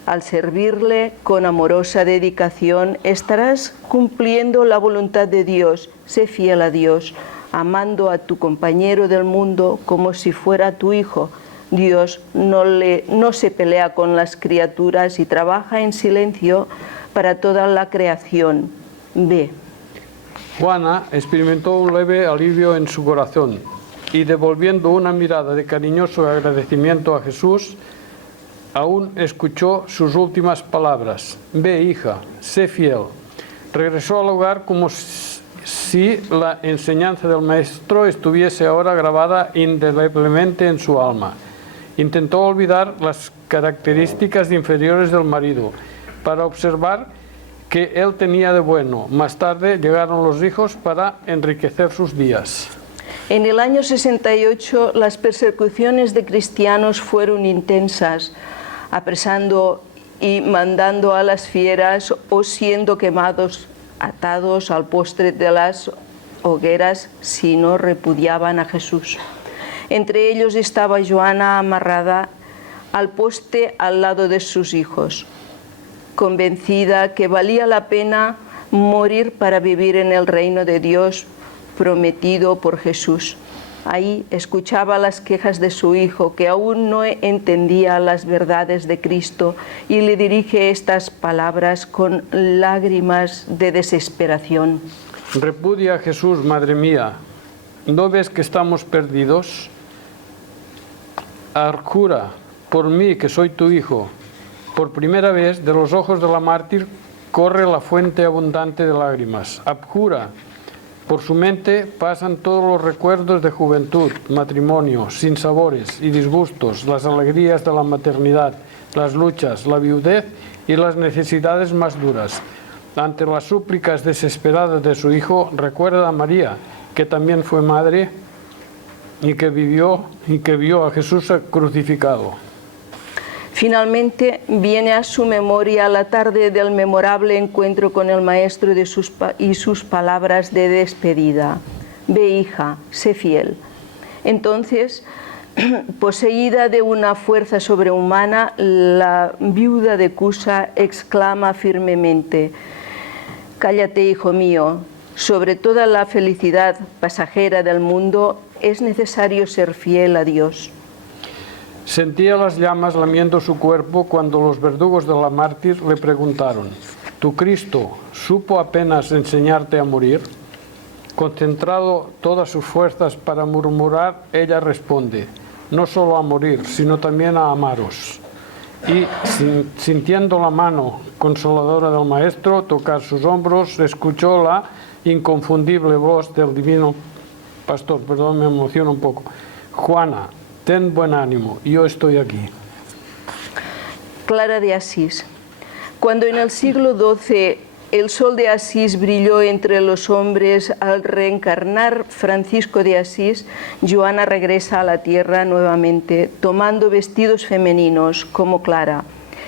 Al servirle con amorosa dedicación, estarás cumpliendo la voluntad de Dios. Sé fiel a Dios, amando a tu compañero del mundo como si fuera tu hijo. Dios no se pelea con las criaturas y trabaja en silencio para toda la creación. Ve. Juana experimentó un leve alivio en su corazón y, devolviendo una mirada de cariñoso agradecimiento a Jesús, aún escuchó sus últimas palabras. Ve, hija, sé fiel. Regresó al hogar como si la enseñanza del Maestro estuviese ahora grabada indeleblemente en su alma. Intentó olvidar las características inferiores del marido para observar que él tenía de bueno. Más tarde llegaron los hijos para enriquecer sus días. En el año 68 las persecuciones de cristianos fueron intensas, apresando y mandando a las fieras o siendo quemados, atados al postre de las hogueras si no repudiaban a Jesús. Entre ellos estaba Joana amarrada al poste al lado de sus hijos, convencida que valía la pena morir para vivir en el reino de Dios prometido por Jesús. Ahí escuchaba las quejas de su hijo, que aún no entendía las verdades de Cristo, y le dirige estas palabras con lágrimas de desesperación. Repudia a Jesús, madre mía. ¿No ves que estamos perdidos? Abjura por mí, que soy tu hijo. Por primera vez, de los ojos de la mártir corre la fuente abundante de lágrimas. Abjura. Por su mente pasan todos los recuerdos de juventud, matrimonio, sinsabores y disgustos, las alegrías de la maternidad, las luchas, la viudez y las necesidades más duras. Ante las súplicas desesperadas de su hijo, recuerda a María, que también fue madre y que vio a Jesús crucificado. Finalmente viene a su memoria la tarde del memorable encuentro con el Maestro y sus palabras de despedida. Ve, hija, sé fiel. Entonces, poseída de una fuerza sobrehumana, la viuda de Cusa exclama firmemente: cállate, hijo mío, sobre toda la felicidad pasajera del mundo es necesario ser fiel a Dios. Sentía las llamas lamiendo su cuerpo cuando los verdugos de la mártir le preguntaron: ¿tu Cristo supo apenas enseñarte a morir? Concentrado todas sus fuerzas para murmurar, ella responde: no solo a morir, sino también a amaros. Y sintiendo la mano consoladora del Maestro tocar sus hombros, escuchó la inconfundible voz del divino pastor. Perdón, me emociono un poco. Juana, ten buen ánimo, yo estoy aquí. Clara de Asís. Cuando en el siglo XII el sol de Asís brilló entre los hombres al reencarnar Francisco de Asís, Joana regresa a la tierra nuevamente, tomando vestidos femeninos como Clara,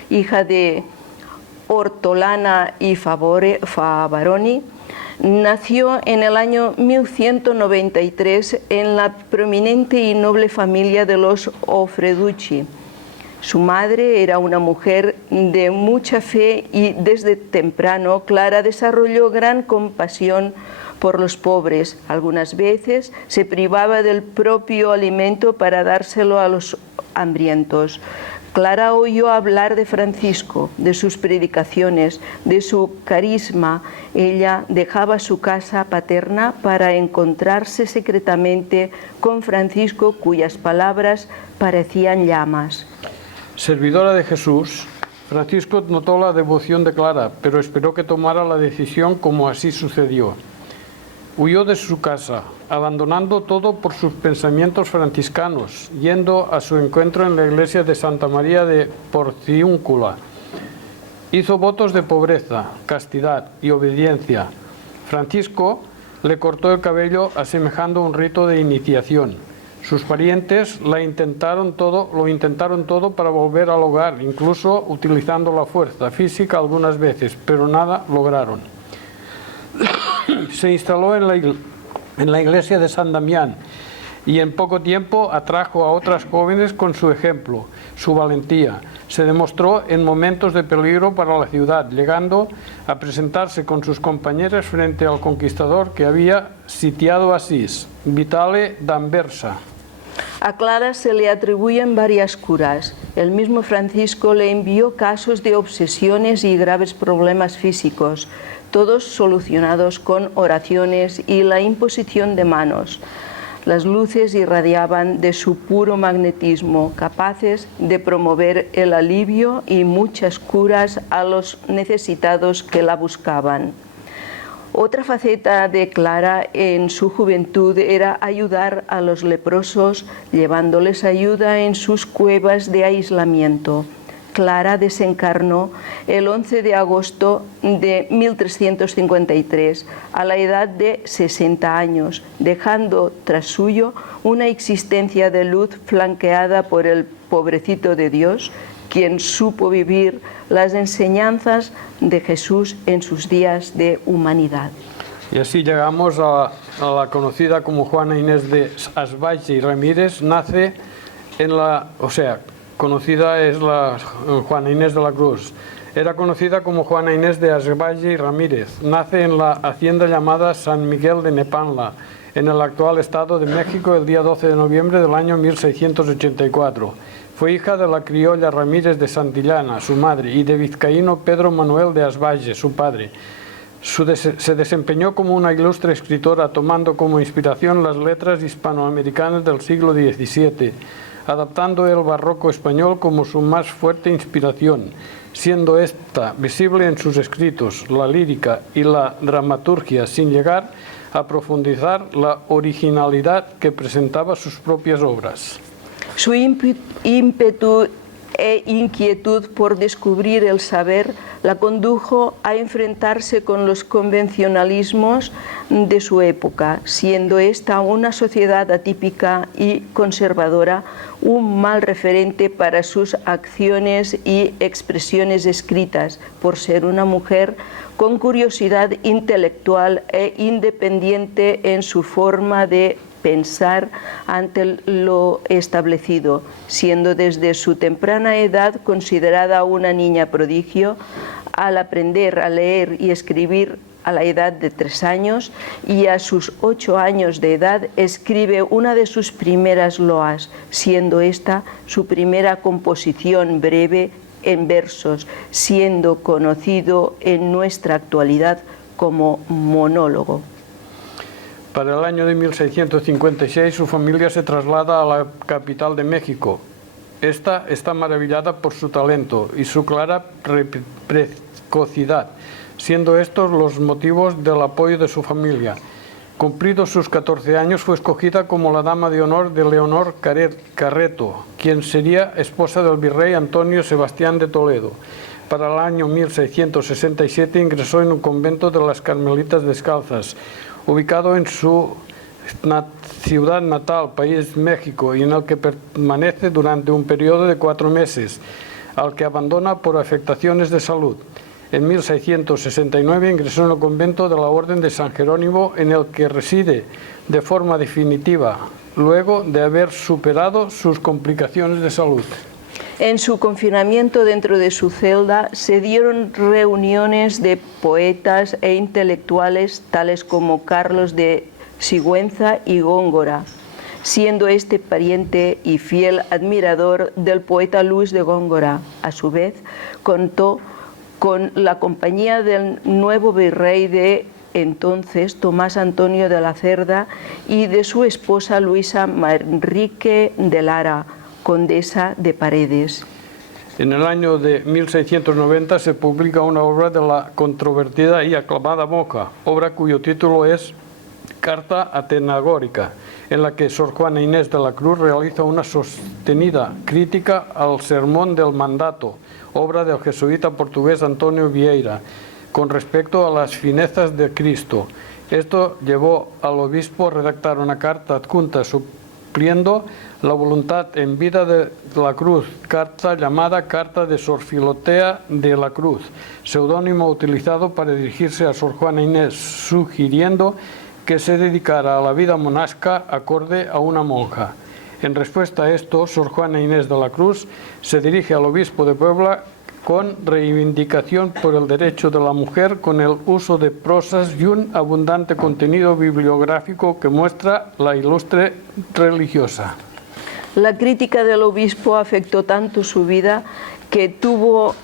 hija de Ortolana y Favaroni. Nació en el año 1193 en la prominente y noble familia de los Ofreducci. Su madre era una mujer de mucha fe y desde temprano Clara desarrolló gran compasión por los pobres. Algunas veces se privaba del propio alimento para dárselo a los hambrientos. Clara oyó hablar de Francisco, de sus predicaciones, de su carisma. Ella dejaba su casa paterna para encontrarse secretamente con Francisco, cuyas palabras parecían llamas. Servidora de Jesús, Francisco notó la devoción de Clara, pero esperó que tomara la decisión como así sucedió. Huyó de su casa, abandonando todo por sus pensamientos franciscanos, yendo a su encuentro en la iglesia de Santa María de Porciúncula. Hizo votos de pobreza, castidad y obediencia. Francisco le cortó el cabello asemejando un rito de iniciación. Sus parientes lo intentaron todo para volver al hogar, incluso utilizando la fuerza física algunas veces, pero nada lograron. Se instaló en la iglesia de San Damián y en poco tiempo atrajo a otras jóvenes con su ejemplo, su valentía. Se demostró en momentos de peligro para la ciudad, llegando a presentarse con sus compañeras frente al conquistador que había sitiado Asís, Vitale d'Anversa. A Clara se le atribuyen varias curas. El mismo Francisco le envió casos de obsesiones y graves problemas físicos, todos solucionados con oraciones y la imposición de manos. Las luces irradiaban de su puro magnetismo, capaces de promover el alivio y muchas curas a los necesitados que la buscaban. Otra faceta de Clara en su juventud era ayudar a los leprosos, llevándoles ayuda en sus cuevas de aislamiento. Clara desencarnó el 11 de agosto de 1353, a la edad de 60 años, dejando tras suyo una existencia de luz flanqueada por el pobrecito de Dios, quien supo vivir las enseñanzas de Jesús en sus días de humanidad. Y así llegamos a la conocida como Juana Inés de Asvalle y Ramírez. Nace en conocida es la Juana Inés de la Cruz. Era conocida como Juana Inés de Asvalle y Ramírez. Nace en la hacienda llamada San Miguel de Nepanla, en el actual Estado de México, el día 12 de noviembre del año 1684. Fue hija de la criolla Ramírez de Santillana, su madre, y de vizcaíno Pedro Manuel de Asvalle, su padre. Se desempeñó como una ilustre escritora, tomando como inspiración las letras hispanoamericanas del siglo XVII, adaptando el barroco español como su más fuerte inspiración, siendo esta visible en sus escritos, la lírica y la dramaturgia, sin llegar a profundizar la originalidad que presentaba sus propias obras. Su ímpetu e inquietud por descubrir el saber la condujo a enfrentarse con los convencionalismos de su época, siendo esta una sociedad atípica y conservadora, un mal referente para sus acciones y expresiones escritas, por ser una mujer con curiosidad intelectual e independiente en su forma de pensar ante lo establecido, siendo desde su temprana edad considerada una niña prodigio. Al aprender a leer y escribir a la edad de 3 años y a sus 8 años de edad escribe una de sus primeras loas, siendo esta su primera composición breve en versos, siendo conocido en nuestra actualidad como monólogo. Para el año de 1656 su familia se traslada a la capital de México. Esta está maravillada por su talento y su clara precocidad, siendo estos los motivos del apoyo de su familia. Cumplidos sus 14 años fue escogida como la dama de honor de Leonor Carreto, quien sería esposa del virrey Antonio Sebastián de Toledo. Para el año 1667 ingresó en un convento de las Carmelitas Descalzas, ubicado en su ciudad natal, país México, y en el que permanece durante un periodo de 4 meses, al que abandona por afectaciones de salud. En 1669 ingresó en el convento de la Orden de San Jerónimo, en el que reside de forma definitiva, luego de haber superado sus complicaciones de salud. En su confinamiento dentro de su celda se dieron reuniones de poetas e intelectuales tales como Carlos de Sigüenza y Góngora, siendo este pariente y fiel admirador del poeta Luis de Góngora. A su vez, contó con la compañía del nuevo virrey de entonces, Tomás Antonio de la Cerda, y de su esposa Luisa Manrique de Lara, condesa de Paredes. En el año de 1690 se publica una obra de la controvertida y aclamada monja, obra cuyo título es Carta Atenagórica, en la que Sor Juana Inés de la Cruz realiza una sostenida crítica al Sermón del Mandato, obra del jesuita portugués Antonio Vieira, con respecto a las finezas de Cristo. Esto llevó al obispo a redactar una carta adjunta supliendo la voluntad en vida de la Cruz, carta llamada Carta de Sor Filotea de la Cruz, seudónimo utilizado para dirigirse a Sor Juana Inés, sugiriendo que se dedicara a la vida monástica acorde a una monja. En respuesta a esto, Sor Juana Inés de la Cruz se dirige al obispo de Puebla con reivindicación por el derecho de la mujer, con el uso de prosas y un abundante contenido bibliográfico que muestra la ilustre religiosa. La crítica del obispo afectó tanto su vida que tuvo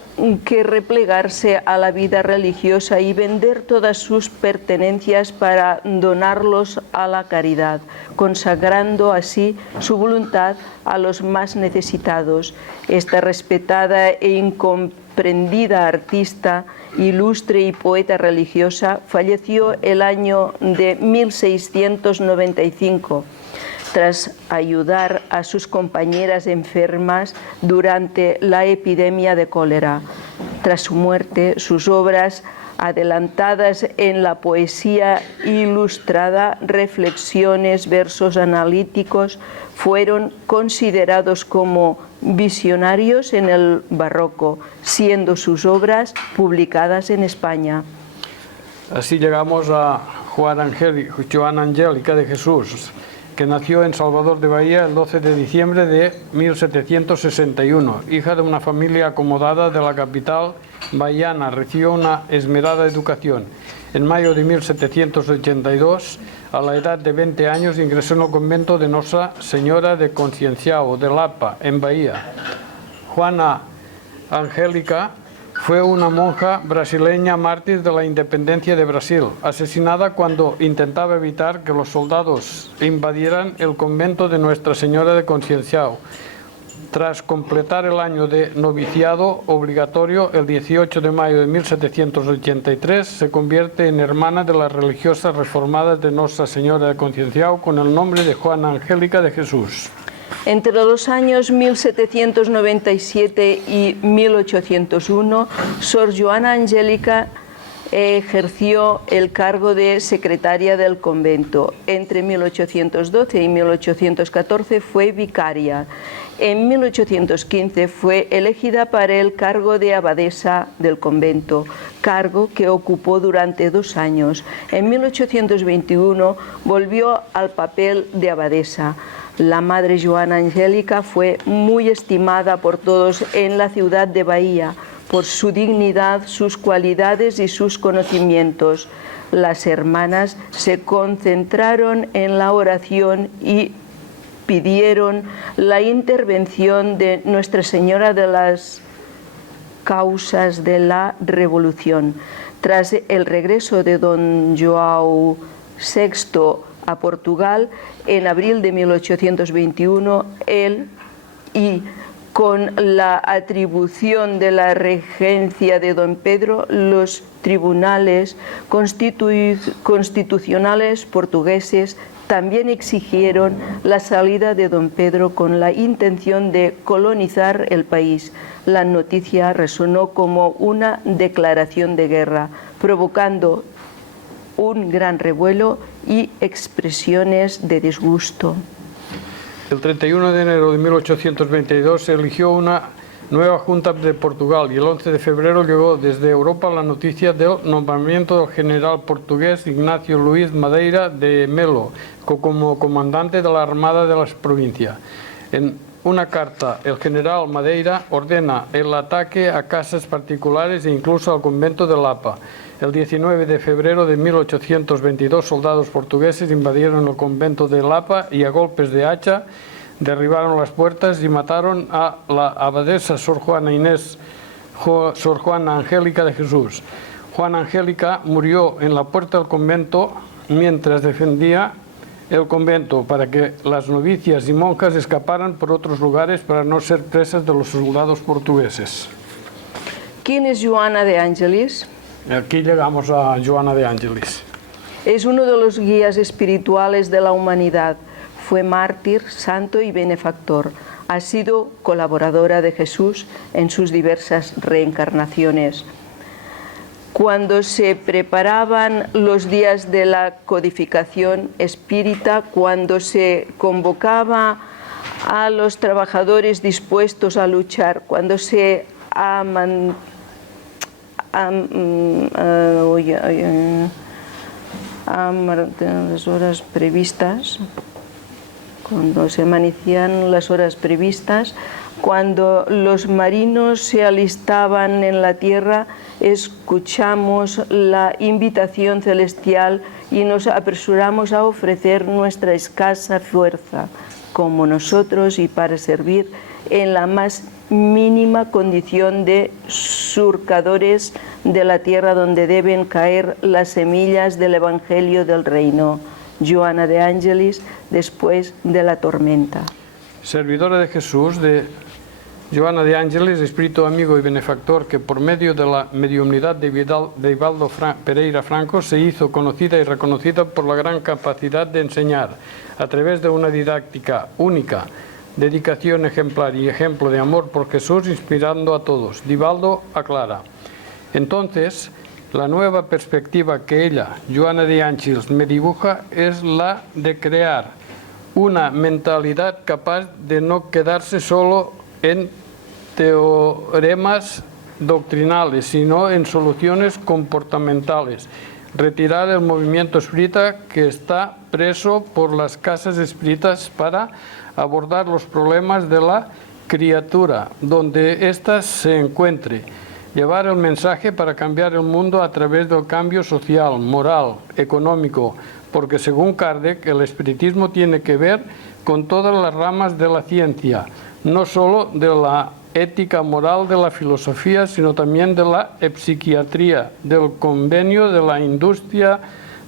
que replegarse a la vida religiosa y vender todas sus pertenencias para donarlos a la caridad, consagrando así su voluntad a los más necesitados. Esta respetada e incomprendida artista, ilustre y poeta religiosa, falleció el año de 1695. Tras ayudar a sus compañeras enfermas durante la epidemia de cólera. Tras su muerte, sus obras, adelantadas en la poesía ilustrada, reflexiones, versos analíticos, fueron considerados como visionarios en el barroco, siendo sus obras publicadas en España. Así llegamos a Joana Angélica de Jesús, que nació en Salvador de Bahía el 12 de diciembre de 1761. Hija de una familia acomodada de la capital bahiana, recibió una esmerada educación. En mayo de 1782, a la edad de 20 años, ingresó en el convento de Nossa Señora de Concienciao de Lapa, en Bahía. Joana Angélica fue una monja brasileña mártir de la independencia de Brasil, asesinada cuando intentaba evitar que los soldados invadieran el convento de Nuestra Señora de Concienciao. Tras completar el año de noviciado obligatorio, el 18 de mayo de 1783, se convierte en hermana de las religiosas reformadas de Nuestra Señora de Concienciao con el nombre de Joana Angélica de Jesús. Entre los años 1797 y 1801, Sor Joana Angélica ejerció el cargo de secretaria del convento. Entre 1812 y 1814 fue vicaria. En 1815 fue elegida para el cargo de abadesa del convento, cargo que ocupó durante 2 años. En 1821 volvió al papel de abadesa. La Madre Joana Angélica fue muy estimada por todos en la ciudad de Bahía, por su dignidad, sus cualidades y sus conocimientos. Las hermanas se concentraron en la oración y pidieron la intervención de Nuestra Señora de las Causas de la Revolución. Tras el regreso de don João VI a Portugal, en abril de 1821, él y con la atribución de la regencia de don Pedro, los tribunales constitucionales portugueses también exigieron la salida de don Pedro con la intención de colonizar el país. La noticia resonó como una declaración de guerra, provocando un gran revuelo y expresiones de disgusto. El 31 de enero de 1822 se eligió una nueva Junta de Portugal y el 11 de febrero llegó desde Europa la noticia del nombramiento del general portugués Ignacio Luís Madeira de Melo como comandante de la Armada de la provincia. En una carta, el general Madeira ordena el ataque a casas particulares e incluso al convento de Lapa. El 19 de febrero de 1822 soldados portugueses invadieron el convento de Lapa y a golpes de hacha derribaron las puertas y mataron a la abadesa Sor Juana Angélica de Jesús. Juana Angélica murió en la puerta del convento mientras defendía el convento para que las novicias y monjas escaparan por otros lugares para no ser presas de los soldados portugueses. ¿Quién es Joana de Ángelis? Aquí llegamos a Joana de Ángelis. Es uno de los guías espirituales de la humanidad. Fue mártir, santo y benefactor. Ha sido colaboradora de Jesús en sus diversas reencarnaciones. Cuando se preparaban los días de la codificación espírita, cuando se convocaba a los trabajadores dispuestos a luchar, cuando se las horas previstas, cuando se amanecían las horas previstas, cuando los marinos se alistaban en la tierra, escuchamos la invitación celestial y nos apresuramos a ofrecer nuestra escasa fuerza, como nosotros y para servir en la más mínima condición de surcadores de la tierra donde deben caer las semillas del Evangelio del Reino. Joana de Ángelis, después de la tormenta. Servidora de Jesús, de Joana de Ángelis, espíritu amigo y benefactor que por medio de la mediumnidad de Ivaldo Pereira Franco se hizo conocida y reconocida por la gran capacidad de enseñar a través de una didáctica única, dedicación ejemplar y ejemplo de amor por Jesús, inspirando a todos. Ivaldo aclara: entonces, la nueva perspectiva que ella, Joana de Ángelis, me dibuja es la de crear una mentalidad capaz de no quedarse solo en teoremas doctrinales, sino en soluciones comportamentales. Retirar el movimiento espírita que está preso por las casas espíritas para abordar los problemas de la criatura, donde ésta se encuentre. Llevar el mensaje para cambiar el mundo a través del cambio social, moral, económico, porque según Kardec, el espiritismo tiene que ver con todas las ramas de la ciencia, no solo de la ética moral de la filosofía, sino también de la psiquiatría, del convenio, de la industria,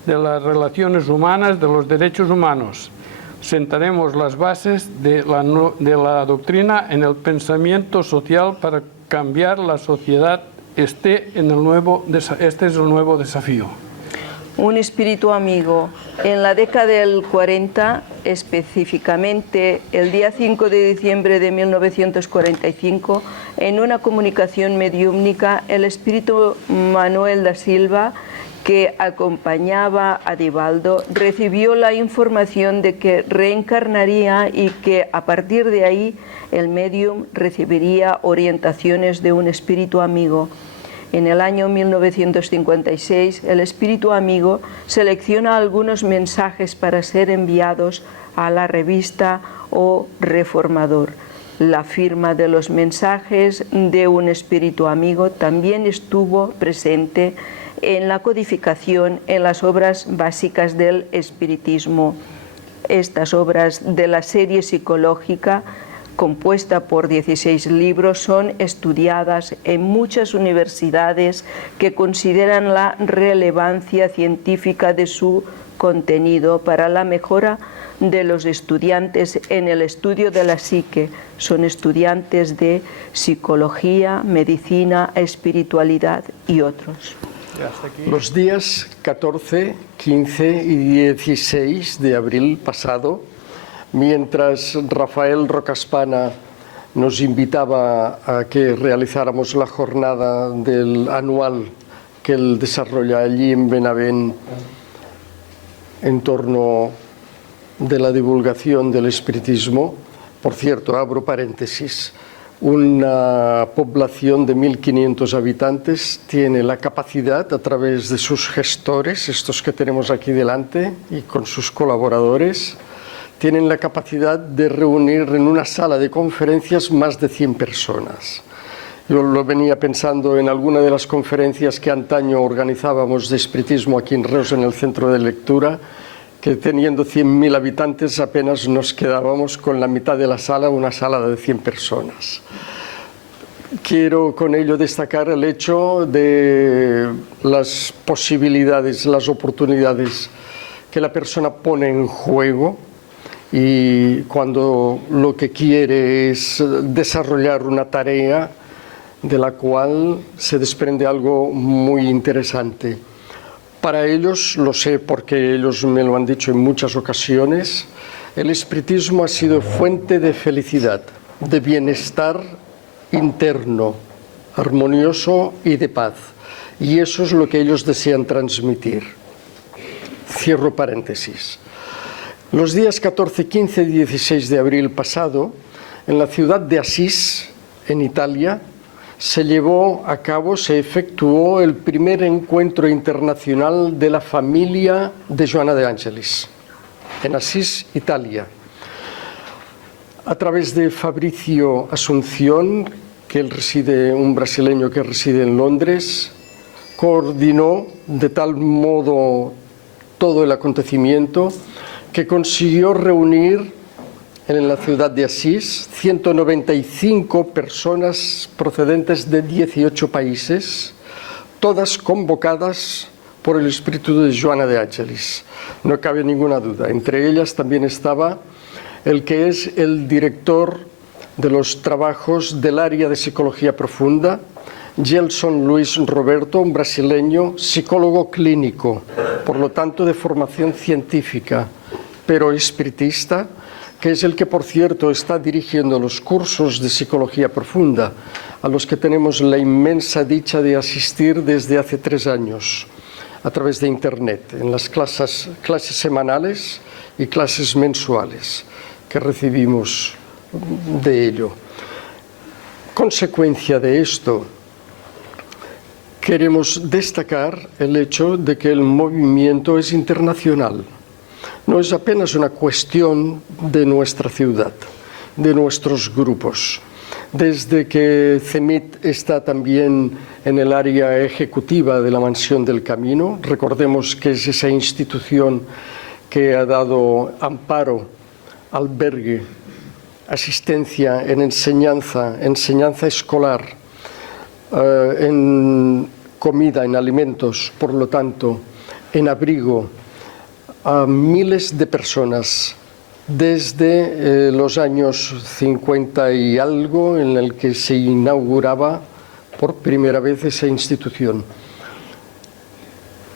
de las relaciones humanas, de los derechos humanos. Sentaremos las bases de la doctrina en el pensamiento social para cambiar la sociedad. Este es el nuevo desafío. un espíritu amigo. En la década del 40, específicamente el día 5 de diciembre de 1945, en una comunicación mediúmnica, el espíritu Manuel da Silva, que acompañaba a Divaldo, recibió la información de que reencarnaría y que a partir de ahí el medium recibiría orientaciones de un espíritu amigo. En el año 1956, el espíritu amigo selecciona algunos mensajes para ser enviados a la revista O Reformador. La firma de los mensajes de un espíritu amigo también estuvo presente en la codificación en las obras básicas del espiritismo. Estas obras de la serie psicológica, compuesta por 16 libros, son estudiadas en muchas universidades que consideran la relevancia científica de su contenido para la mejora de los estudiantes en el estudio de la psique. Son estudiantes de psicología, medicina, espiritualidad y otros. Los días 14, 15 y 16 de abril pasado, mientras Rafael Rocaspana nos invitaba a que realizáramos la jornada anual que él desarrolla allí en Benavent en torno de la divulgación del espiritismo, por cierto, abro paréntesis, una población de 1.500 habitantes tiene la capacidad, a través de sus gestores, estos que tenemos aquí delante, y con sus colaboradores, tienen la capacidad de reunir en una sala de conferencias más de 100 personas. Yo lo venía pensando en alguna de las conferencias que antaño organizábamos de espiritismo aquí en Reus, en el centro de lectura, que teniendo 100.000 habitantes apenas nos quedábamos con la mitad de la sala, una sala de 100 personas. Quiero con ello destacar el hecho de las posibilidades, las oportunidades que la persona pone en juego, y cuando lo que quiere es desarrollar una tarea de la cual se desprende algo muy interesante. Para ellos, lo sé porque ellos me lo han dicho en muchas ocasiones, el espiritismo ha sido fuente de felicidad, de bienestar interno, armonioso y de paz. Y eso es lo que ellos desean transmitir. Cierro paréntesis. Los días 14, 15 y 16 de abril pasado, en la ciudad de Asís, en Italia, se efectuó el primer encuentro internacional de la familia de Joana de Ángelis, en Asís, Italia. A través de Fabricio Asunción, un brasileño que reside en Londres, coordinó de tal modo todo el acontecimiento que consiguió reunir en la ciudad de Asís 195 personas procedentes de 18 países, todas convocadas por el espíritu de Joana de Ángelis. No cabe ninguna duda. Entre ellas también estaba el que es el director de los trabajos del área de psicología profunda, Gelson Luis Roberto, un brasileño, psicólogo clínico, por lo tanto de formación científica, pero espiritista, que es el que, por cierto, está dirigiendo los cursos de psicología profunda, a los que tenemos la inmensa dicha de asistir desde hace 3 años, a través de Internet, en las clases semanales y clases mensuales que recibimos de ello. Consecuencia de esto, queremos destacar el hecho de que el movimiento es internacional. No es apenas una cuestión de nuestra ciudad, de nuestros grupos. Desde que CEMIT está también en el área ejecutiva de la Mansión del Camino, recordemos que es esa institución que ha dado amparo, albergue, asistencia en enseñanza escolar, en comida, en alimentos, por lo tanto, en abrigo, a miles de personas desde los años 50 y algo, en el que se inauguraba por primera vez esa institución.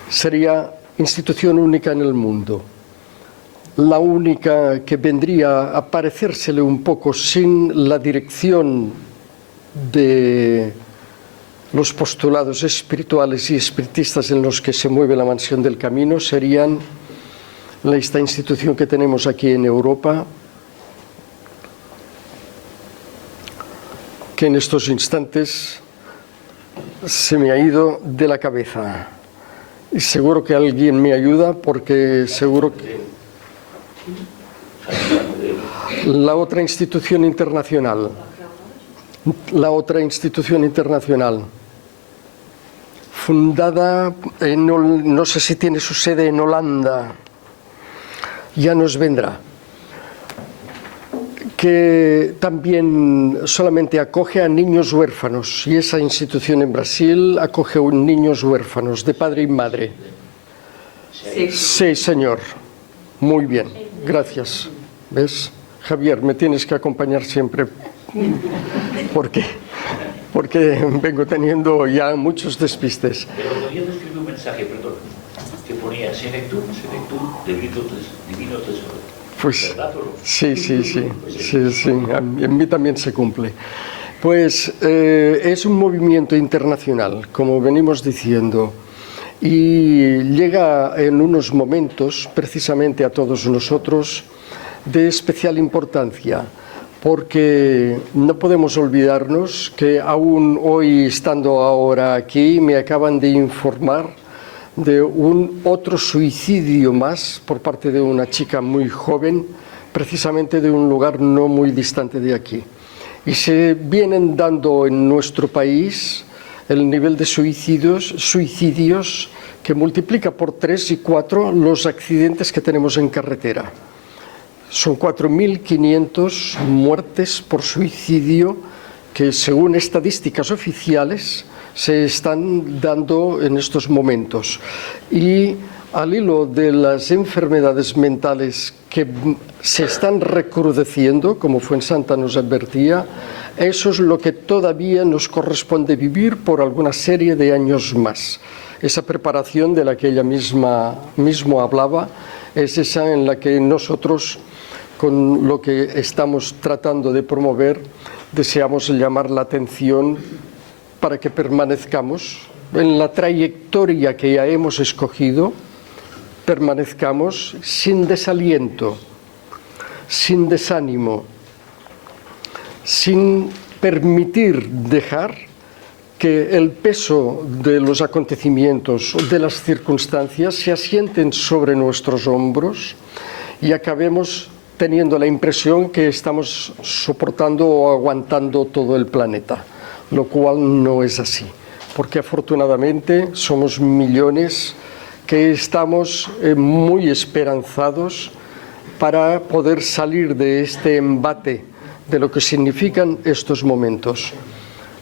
Sería institución única en el mundo, la única que vendría a parecérsele un poco sin la dirección de los postulados espirituales y espiritistas en los que se mueve la Mansión del Camino, serían esta institución que tenemos aquí en Europa, que en estos instantes se me ha ido de la cabeza. Y seguro que alguien me ayuda, porque seguro que la otra institución internacional, fundada no sé si tiene su sede en Holanda, ya nos vendrá, que también solamente acoge a niños huérfanos, y esa institución en Brasil acoge a niños huérfanos de padre y madre. Sí, señor. Muy bien, gracias. ¿Ves? Javier, me tienes que acompañar siempre, porque vengo teniendo ya muchos despistes. Pero yo te escribí un mensaje, perdón, que ponía Senectud, divino tesoro. Pues sí, en mí también se cumple. Pues es un movimiento internacional, como venimos diciendo, y llega en unos momentos, precisamente a todos nosotros, de especial importancia, porque no podemos olvidarnos que aún hoy, estando ahora aquí, me acaban de informar de otro suicidio más por parte de una chica muy joven, precisamente de un lugar no muy distante de aquí. Y se vienen dando en nuestro país el nivel de suicidios que multiplica por 3 y 4 los accidentes que tenemos en carretera. Son 4.500 muertes por suicidio que, según estadísticas oficiales, se están dando en estos momentos. Y al hilo de las enfermedades mentales que se están recrudeciendo, como Fuensanta nos advertía, eso es lo que todavía nos corresponde vivir por alguna serie de años más. Esa preparación de la que ella mismo hablaba es esa en la que nosotros, con lo que estamos tratando de promover, deseamos llamar la atención para que permanezcamos en la trayectoria que ya hemos escogido, permanezcamos sin desaliento, sin desánimo, sin permitir dejar que el peso de los acontecimientos, de las circunstancias, se asienten sobre nuestros hombros y acabemos teniendo la impresión que estamos soportando o aguantando todo el planeta, lo cual no es así, porque afortunadamente somos millones que estamos muy esperanzados para poder salir de este embate de lo que significan estos momentos.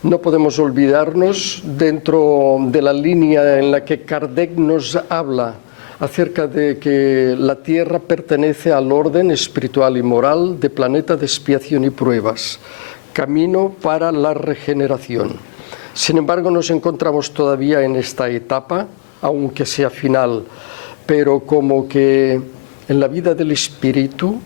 No podemos olvidarnos, dentro de la línea en la que Kardec nos habla acerca de que la Tierra pertenece al orden espiritual y moral de planeta de expiación y pruebas, camino para la regeneración. Sin embargo, nos encontramos todavía en esta etapa, aunque sea final, pero como que en la vida del espíritu,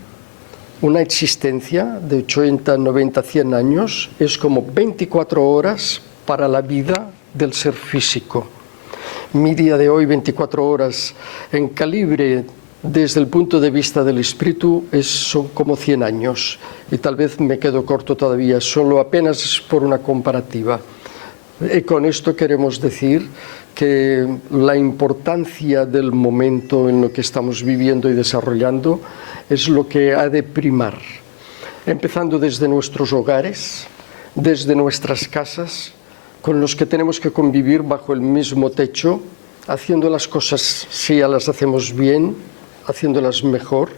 una existencia de 80, 90, 100 años es como 24 horas para la vida del ser físico. Mi día de hoy, 24 horas en calibre desde el punto de vista del espíritu, son como 100 años. Y tal vez me quedo corto todavía, solo apenas por una comparativa. Y con esto queremos decir que la importancia del momento en lo que estamos viviendo y desarrollando es lo que ha de primar, empezando desde nuestros hogares, desde nuestras casas, con los que tenemos que convivir bajo el mismo techo, haciendo las cosas, si ya las hacemos bien, haciéndolas mejor,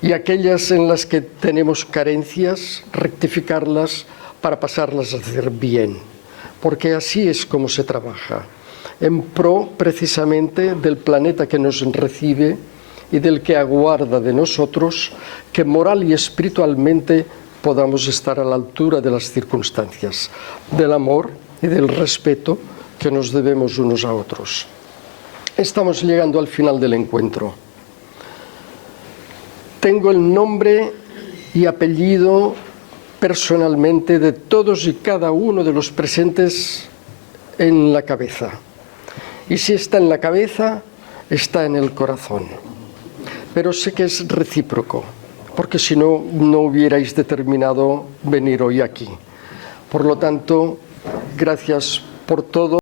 y aquellas en las que tenemos carencias, rectificarlas para pasarlas a hacer bien, porque así es como se trabaja, en pro precisamente del planeta que nos recibe y del que aguarda de nosotros que moral y espiritualmente podamos estar a la altura de las circunstancias, del amor y del respeto que nos debemos unos a otros. estamos llegando al final del encuentro. Tengo el nombre y apellido personalmente de todos y cada uno de los presentes en la cabeza. Y si está en la cabeza, está en el corazón. Pero sé que es recíproco, porque si no, no hubierais determinado venir hoy aquí. Por lo tanto, gracias por todo.